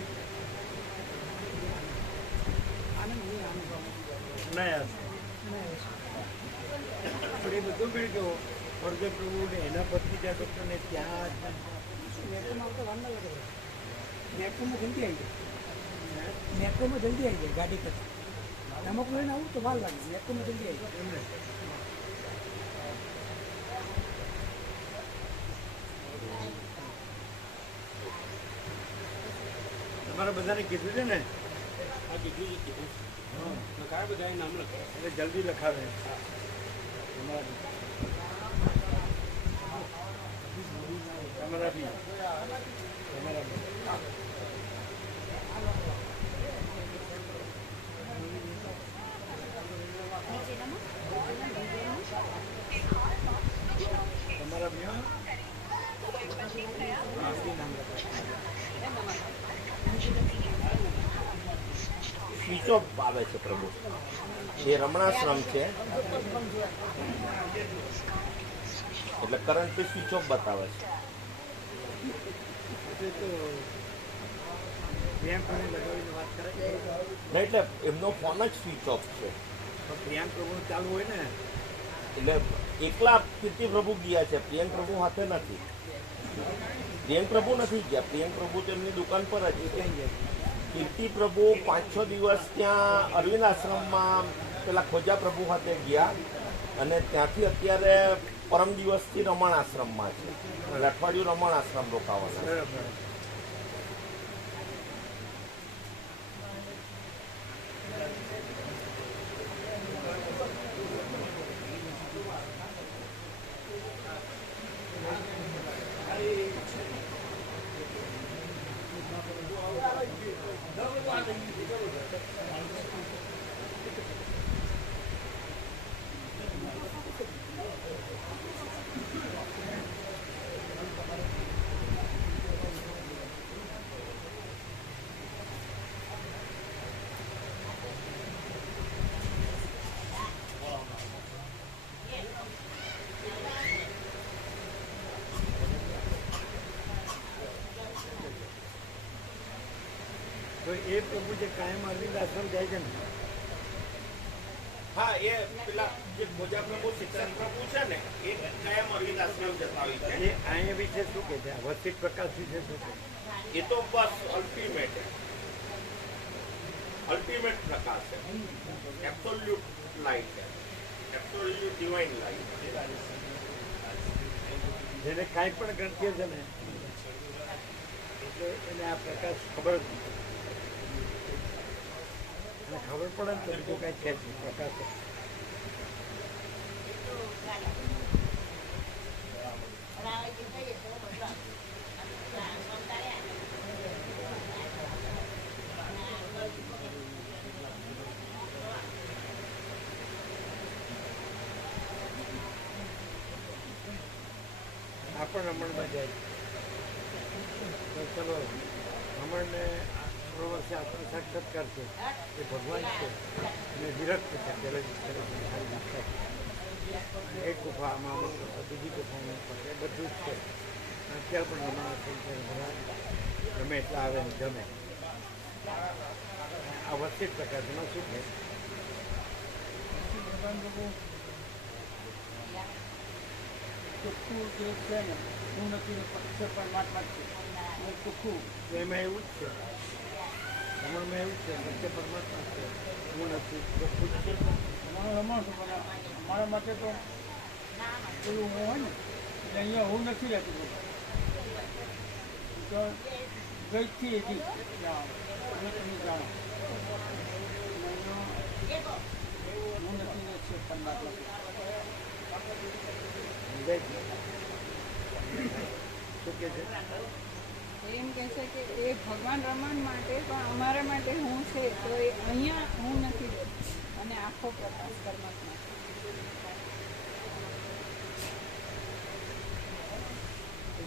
નહીં પણ એ બધું મેળ ગયો સ્વર્ગ પ્રભુ ને એના પત્ની ત્યાં ડૉક્ટર ને ત્યાં મેટ્રોમાં જલ્દી આવી જાય મેટ્રોમાં જલ્દી આવી જાય ગાડી પર નમક લઈને આવું તો વાર લાગે મેટ્રોમાં જલ્દી આવી જાય એમને તમારા બધાને કીધું છે ને? આ કીધું છે કીધું હા બધા નામ લખે એટલે જલ્દી લખાવે તમારા બી તમારા બી તમારા બી હા નામ લખાવે. સ્વિચ ઓફ આવે છે પ્રભુ એ રમણાશ્રમ છે એટલે કરંટ પે સ્વિચ ઓફ બતાવે છે. એટલે તો પ્રિયાંક પ્રભુ લગાવીને વાત કરે છે ના એટલે એમનો ફોન જ સ્વિચ ઓફ છે પણ પ્રિયાંક પ્રભુનું ચાલુ હોય ને એટલે એકલા કીર્તિ પ્રભુ ગયા છે પ્રિયંક પ્રભુ હાથે નથી. પ્રિયંક પ્રભુ નથી ગયા. પ્રિયંક પ્રભુ તો એમની દુકાન પર જ કીર્તિ પ્રભુ 5-6 દિવસ ત્યાં અરવિંદ આશ્રમમાં પેલા ખોજા પ્રભુ સાથે ગયા અને ત્યાંથી અત્યારે પરમ દિવસથી રમણ આશ્રમમાં છે અને અઠવાડિયું રમણ આશ્રમ રોકાવાના છે. તો એ પ્રભુ જે કાયમ અરવિંદ આશ્રમ જાય છે ને, હા, એ પેલા જે ખોજા પ્રભુ શિક્ષણ પ્રભુ છે ને એ કાયમ અરવિંદ આશ્રમ જતા હોય છે. એ અહીંયા વિશે શું કે છે? વસ્તી પ્રકાશ વિશે શું કે? એ તો બસ અલ્ટિમેટ પ્રકાશ છે, એબ્સોલ્યુટ લાઇટ છે, એબ્સોલ્યુટ ડિવાઇન લાઇટ. જેને કાંઈ પણ ગ્રંથિઓ છે ને એટલે એને આ પ્રકાશ ખબર જ નથી. અને ખબર પડે ને તો બીજું કાંઈ છે જ નહીં. પ્રકાશ આ પણ રમણમાં જાય તો ચલો રમણને વર્ષે આપણો સાક્ષાત્કાર છે એ ભગવાન છે અને વિરક્ત છે. એક ગુફામાં બીજી ગુફામાં એ બધું જ છે. અત્યારે પણ રમણ છે ગમે એટલા આવે ને જમે. આ વસ્તી પ્રકાશમાં શું છે? ચોખ્ખું જે છે ને હું નથી પક્ષ પરમાત્મા છે ચોખ્ખું એમાં એવું જ છે. રમણમાં એવું જ છે. સત્ય પરમાત્મા છે, હું નથી, ચોખ્ખું જ છે. અમારો રમણ છે પણ અમારા માટે તો પેલું હોય ને એટલે અહીંયા હું નથી રહેતું તો ગઈથી એથી તમે જાણો હું નથી ને છે પરમાત્મા શું કે છે? એમ કહે છે કે એ ભગવાન રમણ માટે પણ અમારા માટે હું છે તો એ અહીંયા હું નથી રહેતી અને આખો પ્રકાશ પરમાત્મા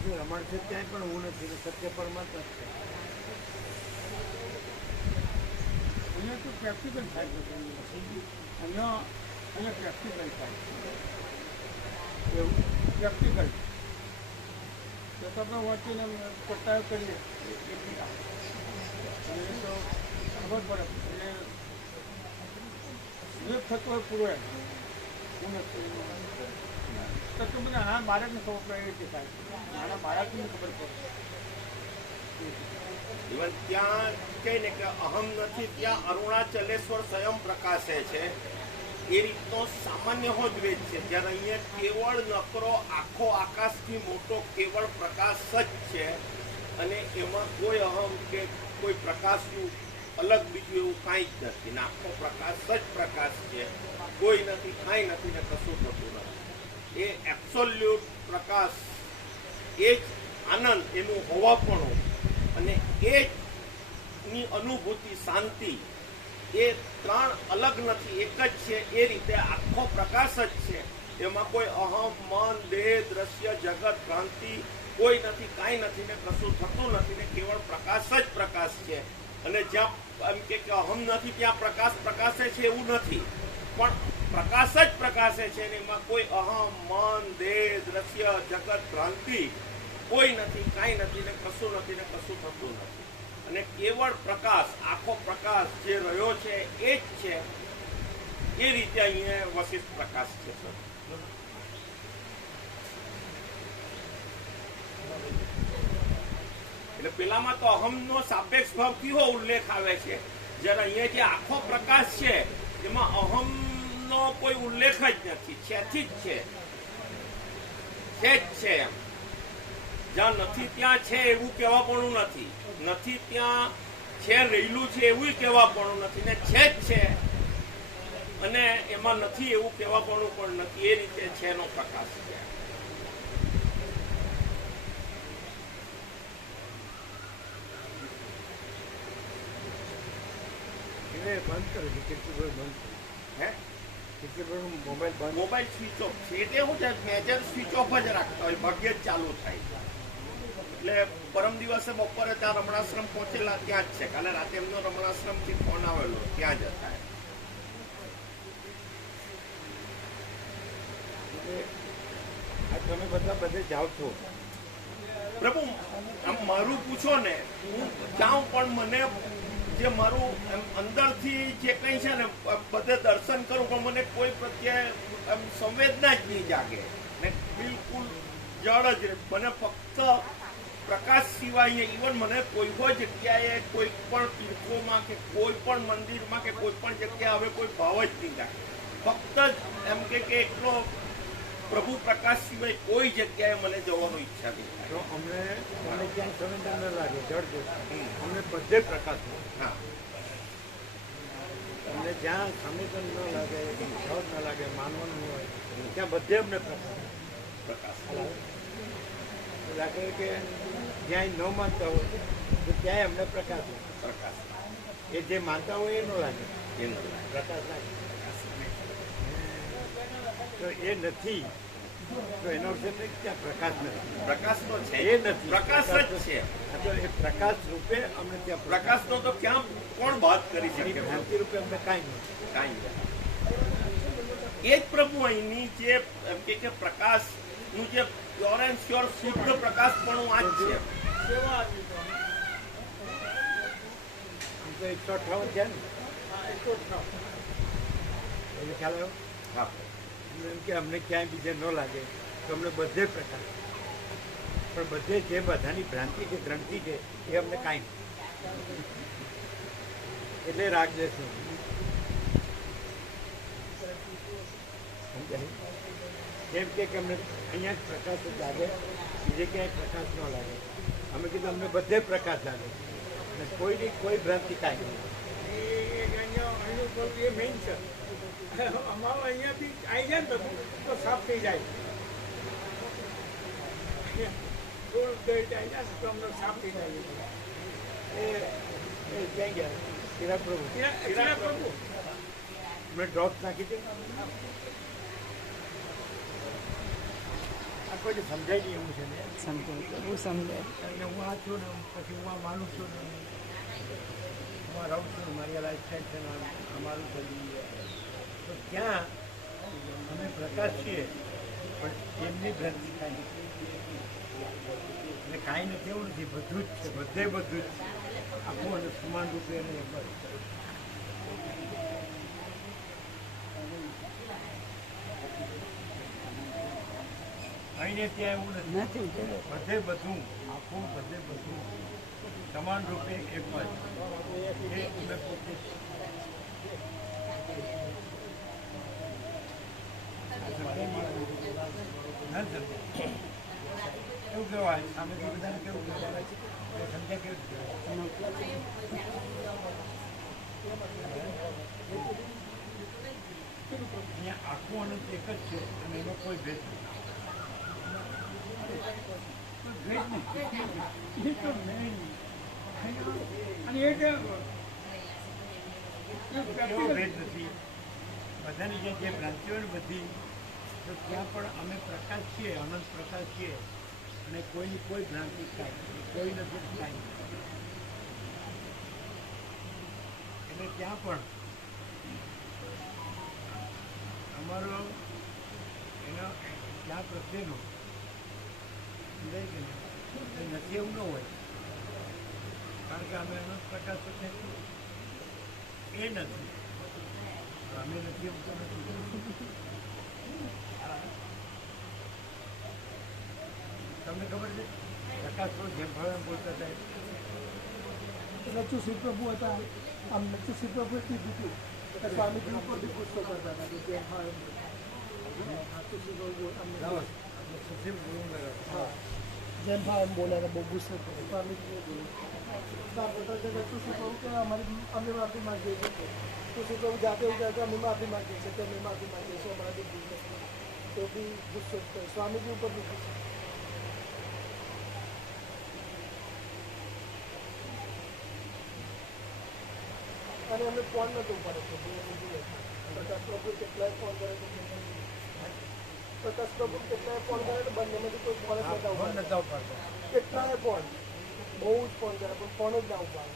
જો રમણ છે ત્યાંય પણ હું નથી ને સત્ય પરમાત્મા જ છે. અહીંયા તો પ્રેક્ટિકલ થાય છે અહીંયા પ્રેક્ટિકલ થાય એવું પ્રેક્ટિકલ તો તમે વાંચીને કરતા કરીએ અને એ તો ખબર પડે એટલે જે થતું હોય પૂરો હું નથી તો તું મને નાના બાળકને ખબર પડે એ રીતે થાય નાના બાળકને ખબર પડે ઇવન ત્યાં કહે ને કે અહમ નથી ત્યાં અરુણાચલેશ્વર સ્વયં પ્રકાશે છે એ રીતનો સામાન્ય હો દ્વેષ છે. જ્યારે અહીંયા કેવળ નકરો આખો આકાશથી મોટો કેવળ પ્રકાશ જ છે અને એમાં કોઈ અહમ કે કોઈ પ્રકાશનું અલગ બીજું એવું કાંઈ જ નથી ને આખો પ્રકાશ જ પ્રકાશ છે. કોઈ નથી, કાંઈ નથી ને કશું થતું નથી. એ એબ્સોલ્યુટ પ્રકાશ, એ જ આનંદ એનું હોવાપણું અને એ જ ની અનુભૂતિ, શાંતિ, એ ત્રણ અલગ નથી, એક જ છે. એ રીતે આખો પ્રકાશ જ છે. એમાં કોઈ અહમ, મન, દેહ, દ્રશ્ય, જગત, ભ્રાંતિ કોઈ નથી, કાંઈ નથી ને કશું થતું નથી ને કેવળ પ્રકાશ જ પ્રકાશ છે. અને જ્યાં એમ કે અહમ નથી ત્યાં પ્રકાશ પ્રકાશે છે એવું નથી, પણ પ્રકાશ જ પ્રકાશે છે ને એમાં કોઈ અહમ, મન, દેહ, દ્રશ્ય, જગત, ભ્રાંતિ કોઈ નથી, કાંઈ નથી ને કશું નથી ને કશું થતું નથી. અને કેવળ પ્રકાશ, આખો પ્રકાશ જે રહ્યો છે એ જ છે. એ રીતે અહીંયા વશિષ્ઠ પ્રકાશ છે. સર એટલે પેલામાં તો અહમનો સાપેક્ષ ભાવ કેવો ઉલ્લેખ આવે છે, જ્યારે અહીંયા જે આખો પ્રકાશ છે એમાં અહમનો કોઈ ઉલ્લેખ જ નથી, છેથી જ છે, છે જ છે એમ. જ્યાં નથી ત્યાં છે એવું કહેવા પણ નથી, નથી ત્યાં છે રહેલું છે એવું કહેવા પણ નથી, ને છે જ છે અને એમાં નથી એવું કહેવા પણ નથી. એ રીતે છે નો પ્રકાશ છે. બંધ કરે છે કેટલું બંધ હે કેટલું મોબાઈલ બંધ મોબાઈલ સ્વિચ ઓફ છે એટલે શું છે, મેજર સ્વિચ ઓફ જ રાખતા હોય, ભાગ્યે જ ચાલુ થાય. એટલે પરમ દિવસે બપોરે ત્યાં રમણાશ્રમ પહોંચેલા ત્યાં જ છે. કાલે રાતે એમનો રમણાશ્રમ થી ફોન આવેલો, ત્યાં જ હતા. તમે બધા બધે જાઓ છો પ્રભુ, આમ મારું પૂછો ને, હું જાઉં પણ મને જે મારું અંદરથી જે કંઈ છે ને બધે દર્શન કરું પણ મને કોઈ પ્રત્યે સંવેદના જ નહીં જાગે ને બિલકુલ જળ જ રહે. મને ફક્ત પ્રકાશ સિવાય ઇવન મને કોઈ પણ જગ્યાએ કોઈ પણ તીર્થોમાં કે કોઈ પણ મંદિરમાં કે કોઈ પણ જગ્યાએ હવે કોઈ ભાવ જ નહીં લાગે. ફક્ત જ એમ કે એટલો પ્રભુ પ્રકાશ સિવાય કોઈ જગ્યાએ મને જવાની ઈચ્છા નહીં થાય. તો અમને ક્યાંય સંવેદના ન લાગે, જળ અમને બધે પ્રકાશ. હા, અમને જ્યાં સંવેદન ન લાગે, જળ ન લાગે, માનવાનું હોય ત્યાં બધે અમને પ્રકાશ લાગે કે જ્યાં ન માનતા હોય તો ત્યાંય અમને પ્રકાશ હોય. પ્રકાશ એ જે માનતા હોય એ ન લાગે, એનો પ્રકાશ લાગે. તો એ નથી તો એનો અર્થ એટલે કે ત્યાં પ્રકાશ નથી. પ્રકાશ તો છે, એ નથી, પ્રકાશ જ છે. તો એ પ્રકાશ રૂપે અમને ત્યાં પ્રકાશ નો તો ક્યાં કોણ વાત કરી શકે? ભ્રાંતિ રૂપે અમને કાંઈ નથી. કાંઈ એ જ પ્રભુ અહીંની જે એમ કે પ્રકાશ નું જે પ્યોર એન્ડ શ્યોર શુદ્ધ પ્રકાશ પણ આ જ છે. આમ તો 158 છે ને, એને ખ્યાલ આવ્યો? હા, એમ કે અમને ક્યાંય બીજે ન લાગે તો અમને બધે પ્રકાશ, પણ બધે જે બધાની ભ્રાંતિ છે, ગ્રંથિ છે એ અમને કાંઈ નથી. એટલે રાગ દેશ જેમ કે અમને અહીંયા જ પ્રકાશ જ લાગે, બીજે ક્યાંય પ્રકાશ ન લાગે. અમે કીધું અમને બધે પ્રકાશ લાગે અને કોઈની કોઈ ભ્રાંતિ કાંઈ નહીં. એ મેઇન છે. અમારું અહીંયાથી આવી જાય ને બધું તો સાફ થઈ જાય. રોડ આવી જાય ને તો અમને સાફ થઈ જાય. એ ક્યાં ગયા? ચિરાગ પ્રભુ ચિરાગ પ્રભુ મેં ડ્રોપ નાખી દે. આ કોઈ સમજાય નહીં એવું છે ને. સમજાય સમજાય. અને હું આ છું ને પછી હું આ માનું છું ને, હું આ રહું છું, મારી લાઈફ સ્ટાઈલ છે ને અમારું છે. તો ત્યાં અમે પ્રકાશ છીએ પણ એમની ભ્રાંતિ કાંઈ નથી. એટલે કાંઈ નથી એવું નથી, બધું જ છે, બધે બધું જ આખું અને સમાન રૂપે અને બસ. અહીંને ત્યાં એવું નથી, બધે બધું આખું, બધે બધું સમાન રૂપે એક જ. એ અમે પોતે કેવું કહેવાય સામે બધાને કેવું કહેવાય સમજ્યા કેવું અહીંયા આખું અનંત એક જ છે અને એનો કોઈ ભેદ નથી. અને એ કે એવો ભેદ નથી. બધાની જે ભ્રાંતિઓ ને બધી, તો ત્યાં પણ અમે પ્રકાશ છીએ, અનંત પ્રકાશ છીએ અને કોઈની કોઈ ભ્રાંતિ કાંઈ નથી, કોઈ નથી કાંઈ નથી. એટલે ત્યાં પણ અમારો એનો ત્યાં પ્રત્યેનો નથી એવું ન હોય, કારણ કે અમે અનંત પ્રકાશ છે એ નથી, અમે નથી એવું તો નથી. તમને ખબર છે પ્રકાશ પ્રભુ જેમ ભાવે એમ બોલતા હતા. નચુ શ્રી પ્રભુ હતા, આમ નચુ શ્રી પ્રભુ કીધું હતું કે સ્વામીજી ઉપર બી ગુસ્સો કરતા હતા કે જેમ ભાવે એમ બોલતા. નચુ શ્રી પ્રભુ અમને હા જેમ ભાવે એમ બોલે બહુ ગુસ્સો કરે સ્વામીજી બોલે. નચુ શ્રી પ્રભુ કે અમે માફી માંગીએ છીએ. તો શ્રી પ્રભુ જાતે એવું કહેતા અમે માફી માંગીએ છીએ કે અમે માફી માંગીએ છીએ અમારા બી તો બી ગુસ્સો કરે સ્વામીજી ઉપર બી ગુસ્સો. અને અમે ફોન નતો ઉપાડે છે પ્રકાશ પ્રભુ કેટલાય ફોન કરે તો પ્રકાશ પ્રભુ કેટલાય ફોન કરે તો બંનેમાંથી કોઈ ફોન જ નતા ઉપાડતા. કેટલાય ફોન બહુ જ ફોન કરે પણ ફોન જ ના ઉપાડે.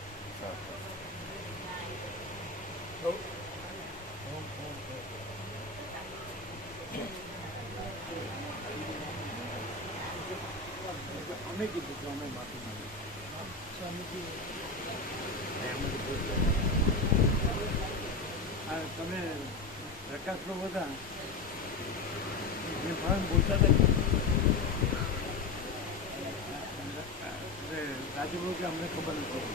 અમે કીધું કે અમે માફી માંગીએ સ્વામીજી. તમે પ્રકાશ પ્રભુ હતા જે ભાવ બોલતા હતા રાજુભાઈ કે અમને ખબર નથી.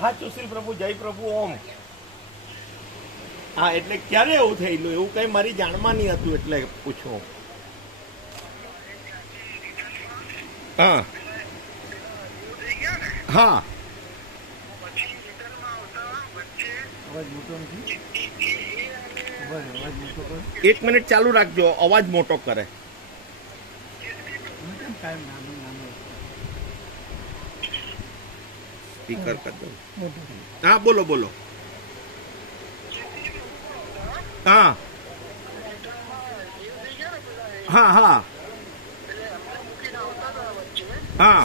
હા સુશ્રી પ્રભુ જય પ્રભુ ઓમ. હા એટલે ક્યારે એવું થયેલું? એવું કઈ મારી જાણમાં નહીં હતું એટલે પૂછું. હા હા અવાજ મોટો નથી. અવાજ મોટો કરો. 1 મિનિટ ચાલુ રાખજો, અવાજ મોટો કરે. કેમ કાયમ નાનો નાનો સ્પીકર કરી દો. મોટો. હા બોલો બોલો. હા હા હા હા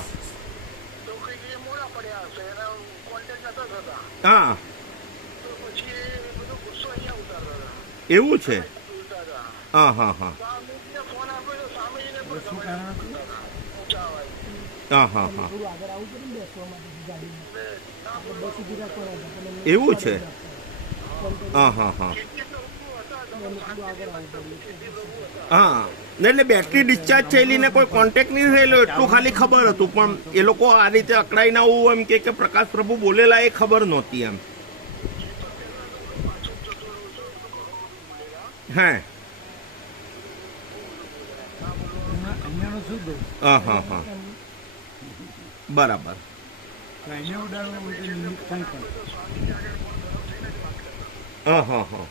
હા એવું છે. હા હા હા શું કારણ હતું? હા હા હા થોડું આગળ આવવું પડે ને બેસવા માટે ગાડીમાં. બસ ઊભી રાખવાના હતા પણ એમને એવું છે. હા હા હા એમને થોડું આગળ આવવું પડ્યું. હા એટલે બેટરી ડિસ્ચાર્જ થયેલી ને કોઈ કોન્ટેક્ટ નહીં થયેલો એટલું ખાલી ખબર હતું. પણ એ લોકો આ રીતે અકળાઈને આવું એમ કે પ્રકાશ પ્રભુ બોલેલા એ ખબર નહોતી એમ. હે અહીંયાનો શું દોષ? હા હા હા બરાબર. અહીંયા ઉડાડવા માટે નિમિત્ત કાંઈ પણ. હા હા હા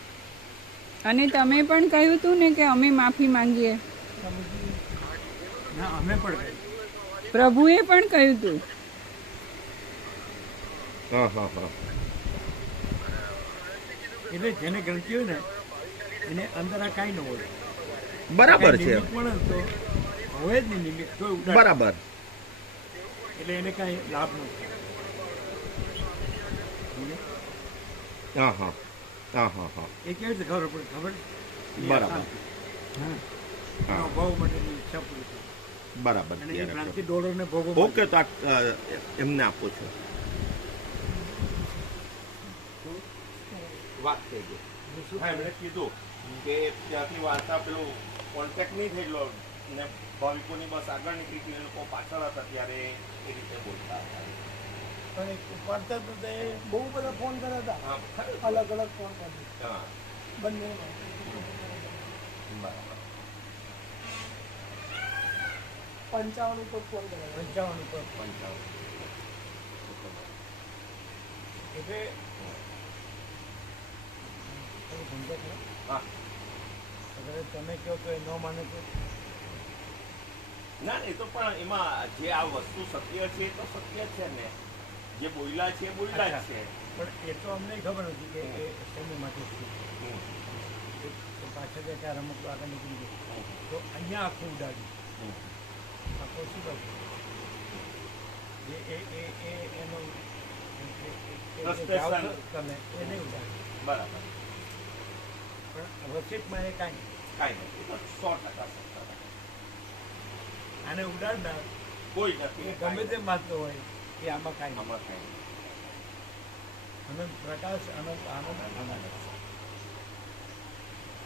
અને તમે પણ કહ્યું હતું ને કે અમે માફી માંગીએ. ના અમે પણ કહ્યું. પ્રભુએ પણ કહ્યું હતું. હા હા હા એટલે જેને ગણતી હોય ને એને અંદર આ કાંઈ ન હોય. બરાબર છે. નિમિત્ત પણ તો હોય જ નહીં નિમિત્ત તો ઉડાડે. બરાબર. એટલે એને કાંઈ લાભ નથી. હા હા હા હા હા એ કેવી રીતે ખબર પડે? ખબર બરાબર. હા હા ભાવ માટેની ઈચ્છા પૂરી થાય. બરાબર. અને એ ભ્રાંતિ ડોળોને ભોગવો. ઓકે તો આ એમને આપો છો. વાત થઈ ગઈ. હા એમણે કીધું કે ત્યાંથી વાર્તા પેલું કોન્ટેક્ટ નહીં થયેલો ને ભાવિકોની બસ આગળ નીકળી ગઈ, એ લોકો પાછળ હતા ત્યારે એ રીતે બોલતા હતા. પણ પડતા તો તે બહુ બધા ફોન કર્યા હતા. હા અલગ અલગ ફોન કર્યા હા બંને. બરાબર. 55 ઉપર ફોન કર્યા. 55 ઉપર. 55 એટલે સમજો છો? હા અગર તમે કહો તો એ ન માને છે. ના એ તો પણ એમાં જે આ વસ્તુ સત્ય છે એ તો સત્ય છે ને. જે બોલ્યા છે એ બોલ્યા જ છે. પણ એ તો અમને ખબર નથી કે એ શેની માટે છે. તો પાછળ જે ત્યાં રમકડું આગળ નીકળી ગયું તો અહીંયા આખું ઉડાડ્યું. આખું શું કહ્યું? એનો તમે એ નહીં ઉડાડ્યું. બરાબર. પણ રસીદમાં એ કાંઈ કાંઈ નથી. એ તો 100% સત્ય. આને ઉડાડનાર કોઈ નથી. એ ગમે તે માનતો હોય કે આમાં કાંઈ નહીં. આમાં કાંઈ નથી. આનંદ પ્રકાશ આનંદ આનંદ આનંદ.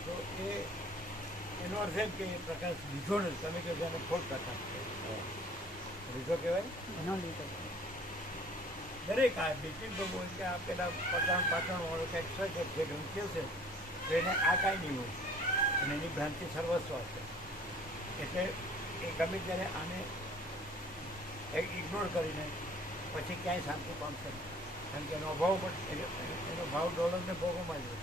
તો એ એનો અર્થ એમ કે એ પ્રકાશ લીધો નથી. તમે કહો જેને ખોટ પ્રકાશ છે લીધો કહેવાય. દરેક આ બિપિન પ્રભુ કે આ પેલા પાટણ વાળો કંઈક છે કે જે ગ્રંથિ છે તો એને આ કાંઈ નહીં હોય અને એની ભ્રાંતિ સર્વસ્વ છે. એટલે એ ગમે ત્યારે આને ઇગ્નોર કરીને પછી ક્યાંય શાંતિ પામશે નહીં. કારણ કે એનો અભાવ પણ એનો ભાવ ડોલરને ભોગવમાં જ હોય,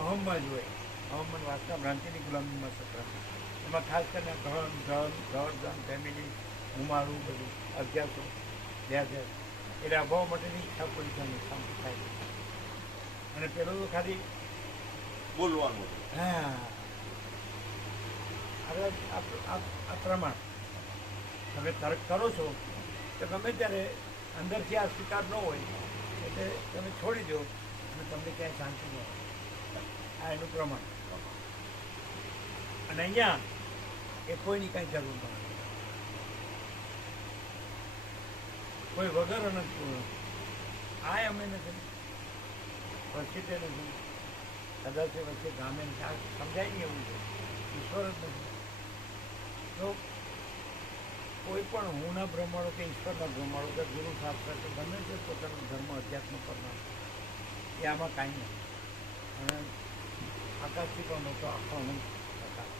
અહમમાં જ હોય. અહમન વાસ્તવ ભ્રાંતિની ગુલામીમાં સત્ર. એમાં ખાસ કરીને ધન ફેમિલી હું મારું બધું અભ્યાસો ધ્યાન એટલે અભાવ માટેની ઈચ્છા પડી શાંતિ થાય છે. અને પેલું તો ખાલી બોલવાનું. હા હવે આ પ્રમાણ તમે તર્ક કરો છો તો ગમે ત્યારે અંદરથી આ સ્વીકાર ન હોય એટલે તમે છોડી દો અને તમને ક્યાંય શાંતિ ન હોય. આ એનું પ્રમાણ. અને અહીંયા એ કોઈની કાંઈ જરૂર ન હોય. કોઈ વગર અનંત પૂર્ણ આ અમે નથી વચ્ચે નથી કદાચ વચ્ચે ગામે સમજાય નહીં એવું છે. ઈશ્વર જ નથી. તો કોઈ પણ હુંના બ્રહ્માણો કે ઈશ્વરના બ્રહ્માણો કે ગુરુ શાસ્ત્ર કે ગમે તે પોતાનો ધર્મ અધ્યાત્મ કરનાર એ આમાં કાંઈ નથી. અને આકાશથી પણ મોટો આખો અનંત પ્રકાશ.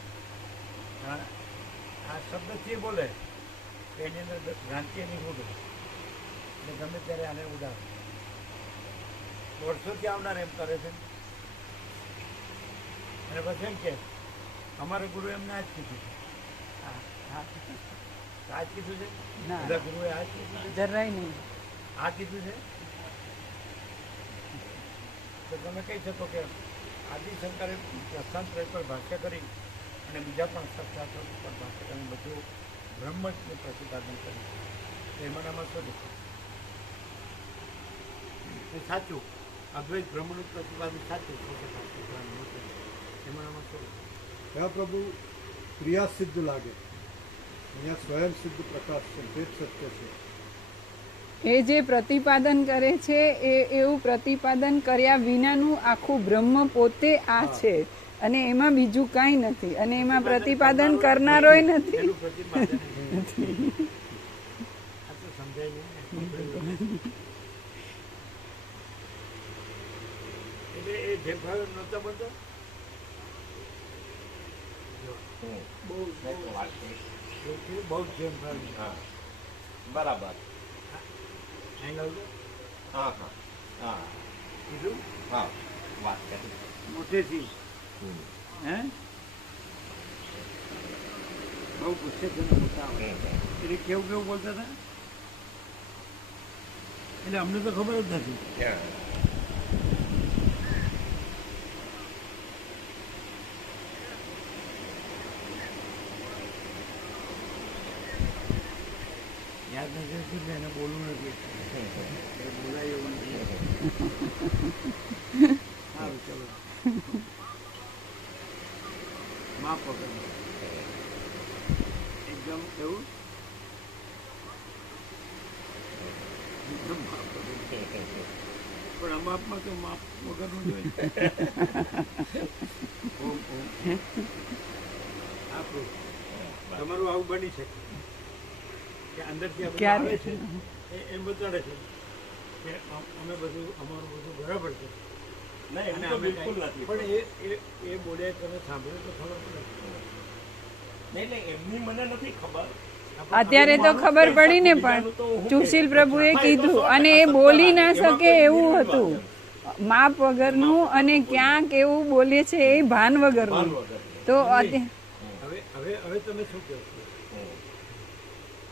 આ શબ્દથી બોલે તો એની અંદર ભ્રાંતિ એની ઉડે એટલે ગમે ત્યારે આને ઉડાવે. વર્ષોથી આવનાર એમ કરે છે અને પછી એમ કે અમારા ગુરુ એમને આ જ કીધું છે. આ જ કીધું છે. બધા ગુરુએ આ જ કીધું છે. જરાય નહીં. આ કીધું છે તો તમે કહી શકો કે આદિશંકરે પ્રસ્થાંતર પર ભાષ્ય કરી અને બીજા પણ સત્શાસ્ત્રો પર ભાષ્ય કરીને બધું બ્રહ્મ જ પ્રતિપાદન કર્યું. એમાંનામાં શું દેખો એ સાચું અદ્વૈત બ્રહ્મનું પ્રતિપાદન સાચું એમાંનામાં શું હા પ્રભુ ક્રિયા સિદ્ધ લાગે, અહીંયા સ્વયં સિદ્ધ પ્રકાશ છે, તે જ સત્ય છે. એ જે પ્રતિપાદન કરે છે એ એવું પ્રતિપાદન કર્યા વિનાનું આખું બ્રહ્મ પોતે આ છે અને એમાં બીજું કાંઈ નથી અને એમાં પ્રતિપાદન કરનારોય નથી. એનું પ્રતિપાદન આ તો સમજાય નહીં. એટલે એ ભેદભાવ નહોતો બનતો. બહુ જ ભેદભાવ. બરાબર. હા હા હા કીધું હા વાત કરી મોટેથી હે બહુ ગુસ્સે છે ને મોટા આવે એટલે કેવું કેવું બોલતા હતા એટલે અમને તો ખબર જ નથી. યાદ નથી ને એને બોલવું નથી બોલાય એવું નથી. સારું ચલો માફ વગર એકદમ એવું એકદમ માફ વગર પણ અમાપમાં તો માફ વગરનું જોઈએ. ઓમ ઓમ આપણું તમારું આવું બની શકે કે અંદરથી આવે છે એમ બતાડે છે કે અમે બધું અમારું બધું બરાબર છે. નહીં એમ તો બિલકુલ નથી. પણ એ બોલ્યા તમે સાંભળ્યું તો ખબર પડે. નહીં એમની મને નથી ખબર. અત્યારે તો ખબર પડી ને પણ સુશીલ પ્રભુએ કીધું અને એ બોલી ના શકે એવું હતું. માપ વગરનું અને ક્યાં કેવું બોલે છે એ ભાન વગરનું. તો હવે તમે શું કહો છો?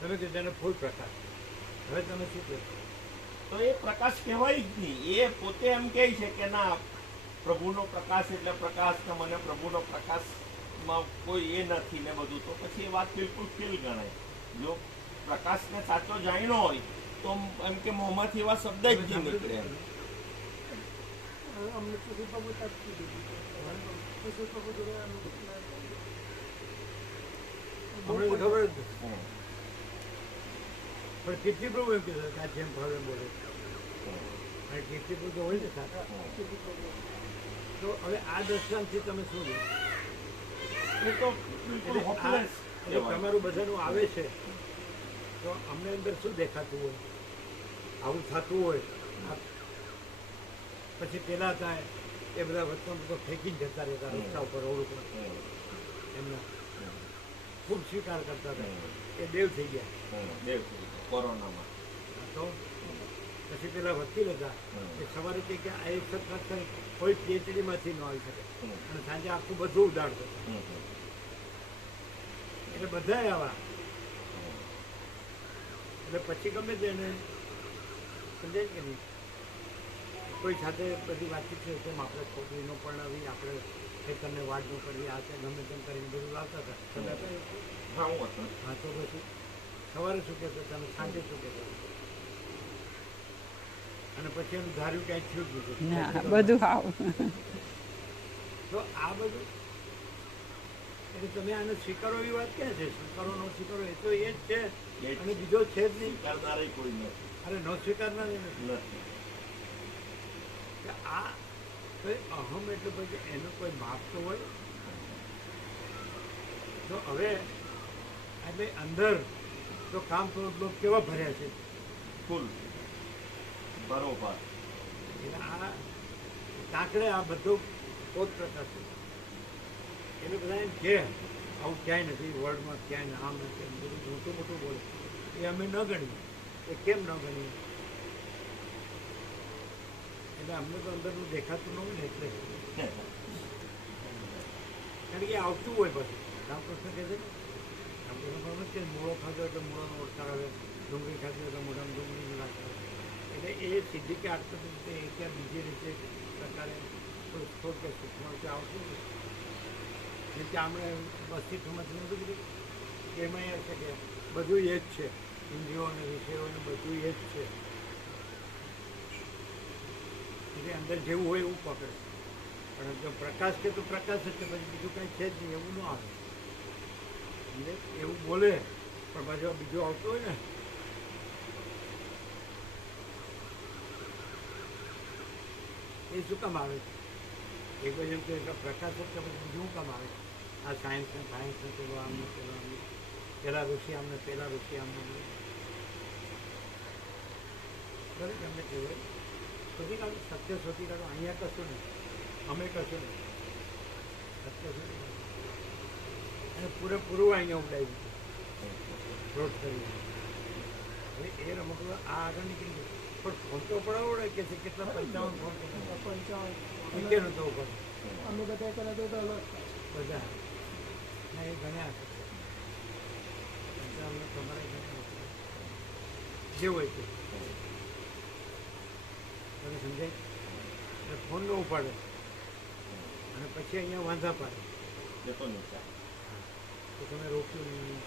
તમે કે જેને ફૂલ પ્રકાશ. હવે તમે શું કહો છો? તો એ પ્રકાશ કહેવાય જ નહીં. એ પોતે એમ કહે છે કે ના પ્રભુનો પ્રકાશ એટલે પ્રકાશ ને મને પ્રભુનો પ્રકાશમાં કોઈ એ નથી ને બધું. તો પછી એ વાત બિલકુલ ફેલ ગણાય. જો પ્રકાશને સાચો જાણ્યો હોય તો એમ કે મોંમાંથી એવા શબ્દ જ નહીં નીકળે. અમને સુશીલ પ્રભુ તક કીધું સુશીલ પ્રભુ જોડે અમને તો ખબર જ નથી. પણ કીર્તિ પ્રભુ એમ કીધું કે આ જેમ ભાવે બોલે અને કીર્તિ પ્રભુ તો હોય ને સાચા. તો હવે આ દ્રષ્ટાંતથી તમે શું લો? એ તો બિલકુલ હોપલેસ તમારું બધાનું આવે છે તો અમને અંદર શું દેખાતું હોય, આવું થતું હોય, પછી પેલા થાય એ બધા વચમાં બધો ફેંકીને જતા રહેતા રસ્તા ઉપર રોડ ઉપર એમના ખૂબ સ્વીકાર કરતા હતા એ દેવ થઈ ગયા કોરોનામાં તો પછી પેલા વકીલ હતા એ સવારે કહે કે આ એક સત્કાર થાય કોઈ પીએચડીમાંથી ન આવી શકે અને સાંજે આખું બધું ઉડાડતો એટલે બધા આવા એટલે પછી ગમે તેને સમજાય કે નહીં કોઈ સાથે બધી વાતચીત છે તેમ આપણે છોકરી ન પરણાવી આપણે ખેતરને વાડ ન કરવી આ તે ગમે તેમ કરીને બધું લાવતા હતા હા હું હતો હા તો પછી સવારે શું કહેતા હતા અને સાંજે શું કહેતા હતા અને પછી એનું ધાર્યું કાંઈ થયું જ ના નથી બધું આવ તો આ બધું એટલે તમે આને સ્વીકારો એવી વાત ક્યાં છે? સ્વીકારો ન સ્વીકારો એ તો એ જ છે અને બીજો છે જ નહીં. કરનારે કોઈ નથી અરે ન સ્વીકારનાર નથી નથી કે આ કોઈ અહમ એટલે પછી એનું કોઈ માપ તો હોય. તો હવે એટલે અંદર તો કામ તો લોકો કેવા ભર્યા છે ફૂલ બરોબર એટલે આ કાંકડે આ બધું પોત પ્રકાર છે એટલે બધા એમ કે આવું ક્યાંય નથી વર્લ્ડમાં ક્યાંય આમ નથી એમ બધું મોટું મોટું બોલે એ અમે ન ગણીએ એ કેમ ન ગણીએ એટલે અમને તો અંદરનું દેખાતું ન હોય ને એટલે કારણ કે આવતું હોય પછી રામકૃષ્ણ કહે છે ને રામકૃષ્ણ ખબર છે મૂળો ખાધો એટલે મૂળોનો ઓળખાર આવે ડુંગળી ખાધી એટલે મોઢામાં ડુંગળીની વાત આવે એટલે એ સીધી કે આટલું રીતે એ ત્યાં બીજી રીતે પ્રકારે કોઈ સ્ત્રોત કે સૂચનાઓ કે આવતું નથી જેમ કે આપણે બસથી સમજવું નતું કીધું એમાં એ છે કે બધું એ જ છે ઇન્દ્રિયો અને વિષયો અને બધું એ જ છે એટલે અંદર જેવું હોય એવું પકડે પણ જો પ્રકાશ કે તો પ્રકાશ જ છે પછી બીજું કંઈ છે જ નહીં એવું ન આવે એટલે એવું બોલે પણ પાછું બીજું આવતું હોય ને એ શું કામ આવે છે એ કોઈ એમ કે પ્રકાશ જ કે પછી બીજું કામ આવે આ સાયન્સને પેલો આમને પેલા ઋષિ આમને પેલા ઋષિ આમને દરેક એમને કહેવાય શોધી કાઢો સત્ય શોધી કાઢો અહીંયા કશું નહીં અમે કશું નહીં સત્ય શોધી કાઢો અને પૂરેપૂરું અહીંયા ઉડાવી દીધું રોડ કરી હવે એ રમકડું આ આગળ નીકળી ગયું પણ ફોન તો પડાવો ને કે છે કેટલા 55 ફોન 55 કે નતો ઉપર અમે બધા કર્યા તો અલગ બધા ના એ ગણ્યા હશે 55 તમારે જે હોય તે તમે સમજાય એટલે ફોન ન ઉપાડે અને પછી અહીંયા વાંધા પાડે જતો નથી તો તમે રોક્યું નહીં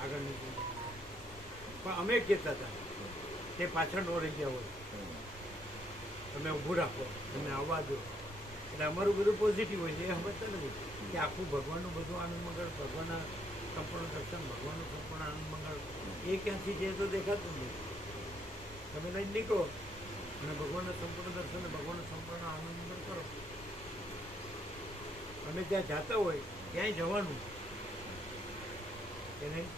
આગળ નીકળ્યું પણ અમે કહેતા હતા તે પાછળ ન રહી ગયા હોય તમે ઊભું રાખો તમને આવવા દો એટલે અમારું બધું પોઝિટિવ હોય છે એ સમજતા નથી કે આખું ભગવાનનું બધું આનંદ મંગળ ભગવાનના સંપૂર્ણ દર્શન ભગવાનનું સંપૂર્ણ આનંદ મંગળ એ ક્યાંથી છે તો દેખાતું નહીં તમે લઈને નીકળો અને ભગવાનના સંપૂર્ણ દર્શન ભગવાનનું સંપૂર્ણ આનંદ મંગળ કરો અમે ત્યાં જાતા હોય ક્યાંય જવાનું કે નહીં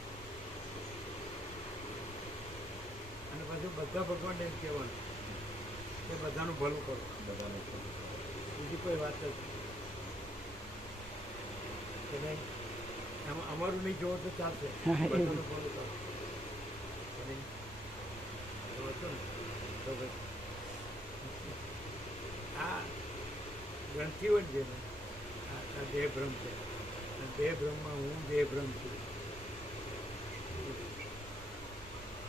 અને પાછું બધા ભગવાનને એમ કહેવાનું કે બધાનું ભલું કરો બધાને બીજી કોઈ વાત જ કે નહીં આમાં અમારું નહીં જોવો તો ચાલશે બધાનું ભલું કરો કે નહીં તો હતું ને તો પછી આ ગ્રંથિઓ જ છે ને આ દેહ ભ્રમ છે અને દેહ ભ્રમમાં હું દેહ ભ્રમ છું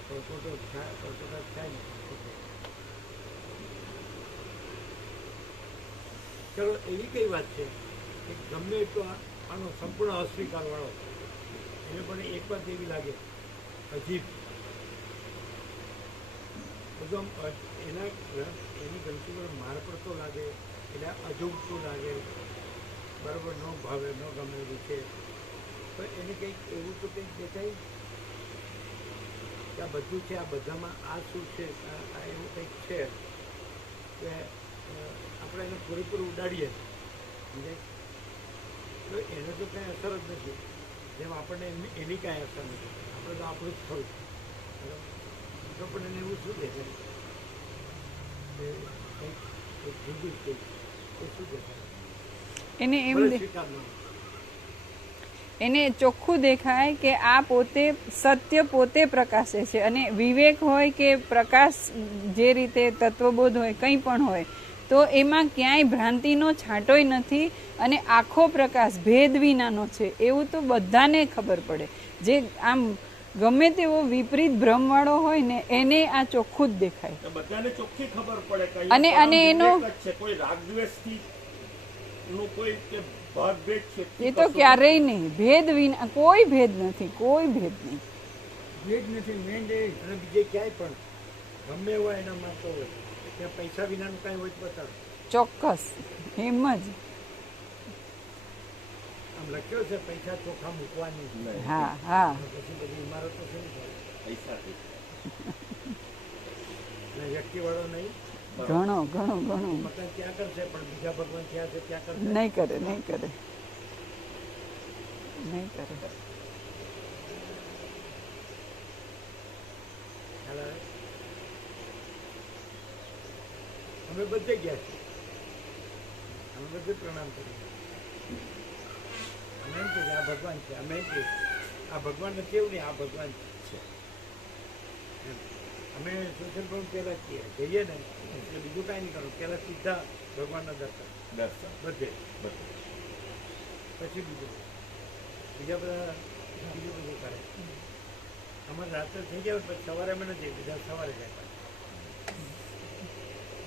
પરપોટો થાય ને ચલો એવી કઈ વાત છે કે ગમે એટલો આનો સંપૂર્ણ અસ્વીકાર વાળો એને પણ એક વાત એવી લાગે અજીબ બધું એની ગ્રંથિ પર માર પડતો લાગે એટલે અજુગતું લાગે બરાબર ન ભાવે ન ગમે એવું છે પણ એને કંઈક એવું તો કંઈક દેખાય કે આ બધું છે આ બધામાં આ શું છે આ એવું કંઈક છે કે આપણે એને પૂરેપૂરું ઉડાડીએ સમજાય તો એને તો કાંઈ અસર જ નથી, જેમ આપણને એની કાંઈ અસર નથી. આપણે તો આપણું જ ખરું, બરાબર? તો પણ એને એવું શું દેખાય કે કંઈક જુદું જ કંઈક એ શું દેખાય? એને એમ ભલે દે- સ્વીકાર ન હોય. એને ચોખ્ખું દેખાય કે આ પોતે સત્ય પોતે પ્રકાશે છે, અને વિવેક હોય કે પ્રકાશ, જે રીતે તત્વબોધ હોય, કંઈ પણ હોય, તો એમાં ક્યાંય ભ્રાંતિનો છાંટોય નથી, અને આખો પ્રકાશ ભેદ વિનાનો છે એવું તો બધાને ખબર પડે. જે આમ ગમે તેવો વિપરીત ભ્રમવાળો હોય ને એને આ ચોખ્ખું જ દેખાય. તો બધાને ચોખ્ખી ખબર પડે કે અને- અહીંયા અને પરમ એનો- વિવેક જ છે, કોઈ રાગદ્વેષથી નું કોઈ કે ભાગભેદ છે એ તો ક્યારેય નહીં, ભેદ વિના કોઈ ભેદ નથી, કોઈ ભેદ નહીં. એ જ નથી મેન. અને બીજે ક્યાંય પણ ગમે હોય એના માનતો હોય ત્યાં પૈસા વિનાનું કાંઈ હોય તો બતાવો. ચોક્કસ એમ જ. આમ લખ્યો છે પૈસા ચોખા મૂકવાની. નહીં. હા હા પછી બધી ઇમારતો છે ને થાય. પૈસાથી. અને વ્યક્તિવાળો નહીં. ઘણો ઘણો ઘણો મકાન ત્યાં કરશે પણ બીજા ભગવાન ત્યાં છે ત્યાં કરશે. નહીં કરે, નહીં કરે, નહીં કરે. ખ્યાલ આવે? અમે બધે ગયા છીએ, અમે બધે પ્રણામ કરીએ. અમે એમ કે આ ભગવાન છે, અમે એમ કે આ ભગવાન નથી એવું નહીં, આ ભગવાન છે એમ. અમે સોશિયલ ગ્રાઉન્ડ પહેલાં જઈએ ને એટલે બીજું કાંઈ નહીં કરવું, પહેલાં સીધા ભગવાનના દર્શન દર્શન. બધે, બધું. પછી બીજું બીજા બધા બીજું બધું કરે. અમારે રાત્રે થઈ જાય પછી સવારે અમે નથી, બીજા સવારે જાય પાછા.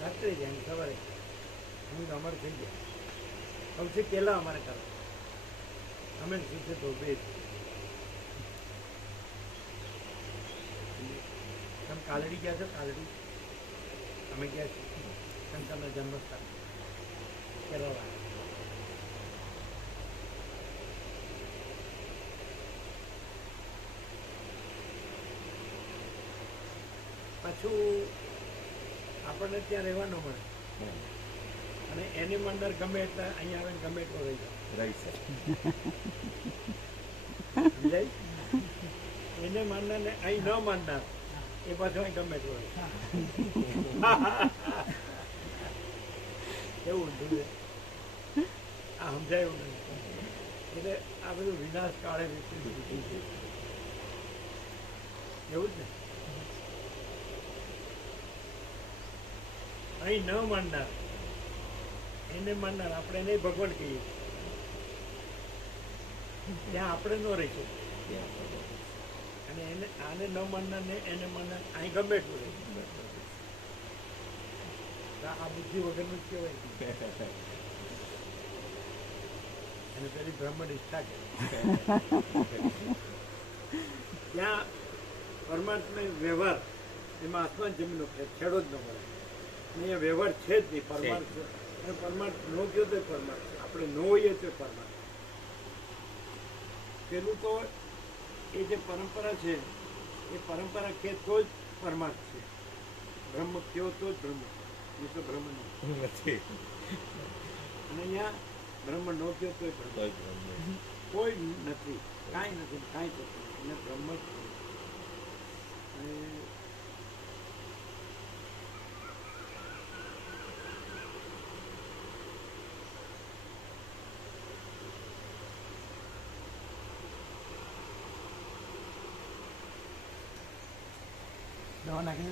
રાત્રે જાય અને સવારે હું અમારે થઈ જાય. સૌથી પહેલાં અમારે કરો અમે શું તો બે તમે કાલડી ગયા છો? કાલડી અમે ગયા છીએ શંકરના જન્મસ્થાન કેરળા. પાછું આપણને ત્યાં રહેવા ન મળે, અને એની અંદર ગમે એટલે અહીંયા આવીને ગમે એટલો રહી જાય. રહી છે. સમજાય? એને માનનાર ને અહીં ન માનનાર એ પાછું અહીં ગમે એટલો રહે. એવું જોઈએ આ સમજાય એવું નથી. એટલે આ બધું વિનાશ કાળે વિપરીત બુદ્ધિ છે, એવું જ ને. અહીં ન માનનાર એને માનનાર આપણે એને ભગવાન કહીએ, ત્યાં આપણે ન રહીશું. અને એને આને ન માનનાર ને એને માનનાર અહીં ગમે એટલું રહે. આ બુદ્ધિ વગરનું જ કહેવાય. અને પેલી બ્રહ્મ નિષ્ઠા કે ત્યાં પરમાત્મા વ્યવહાર એમાં આસમાન જમીનનો છેડો જ ન મળે. અહીંયા વ્યવહાર છે જ નહીં, પરમાર્થ છે. અને પરમાર્થ નો ગયો તો પરમાર્થ છે, આપણે ન હોઈએ તો પરમાર્થ. પેલું તો એ જે પરંપરા છે એ પરંપરા કે તો જ પરમાર્થ છે. બ્રહ્મ કયો તો જ બ્રહ્મ છે, એ તો બ્રહ્મ નથી. અને અહીંયા બ્રહ્મ નો કયો તો બ્રહ્મ, કોઈ નથી, કાંઈ નથી, કાંઈ થતું નથી. અને બ્રહ્મ જ છે. અને દવા નાખી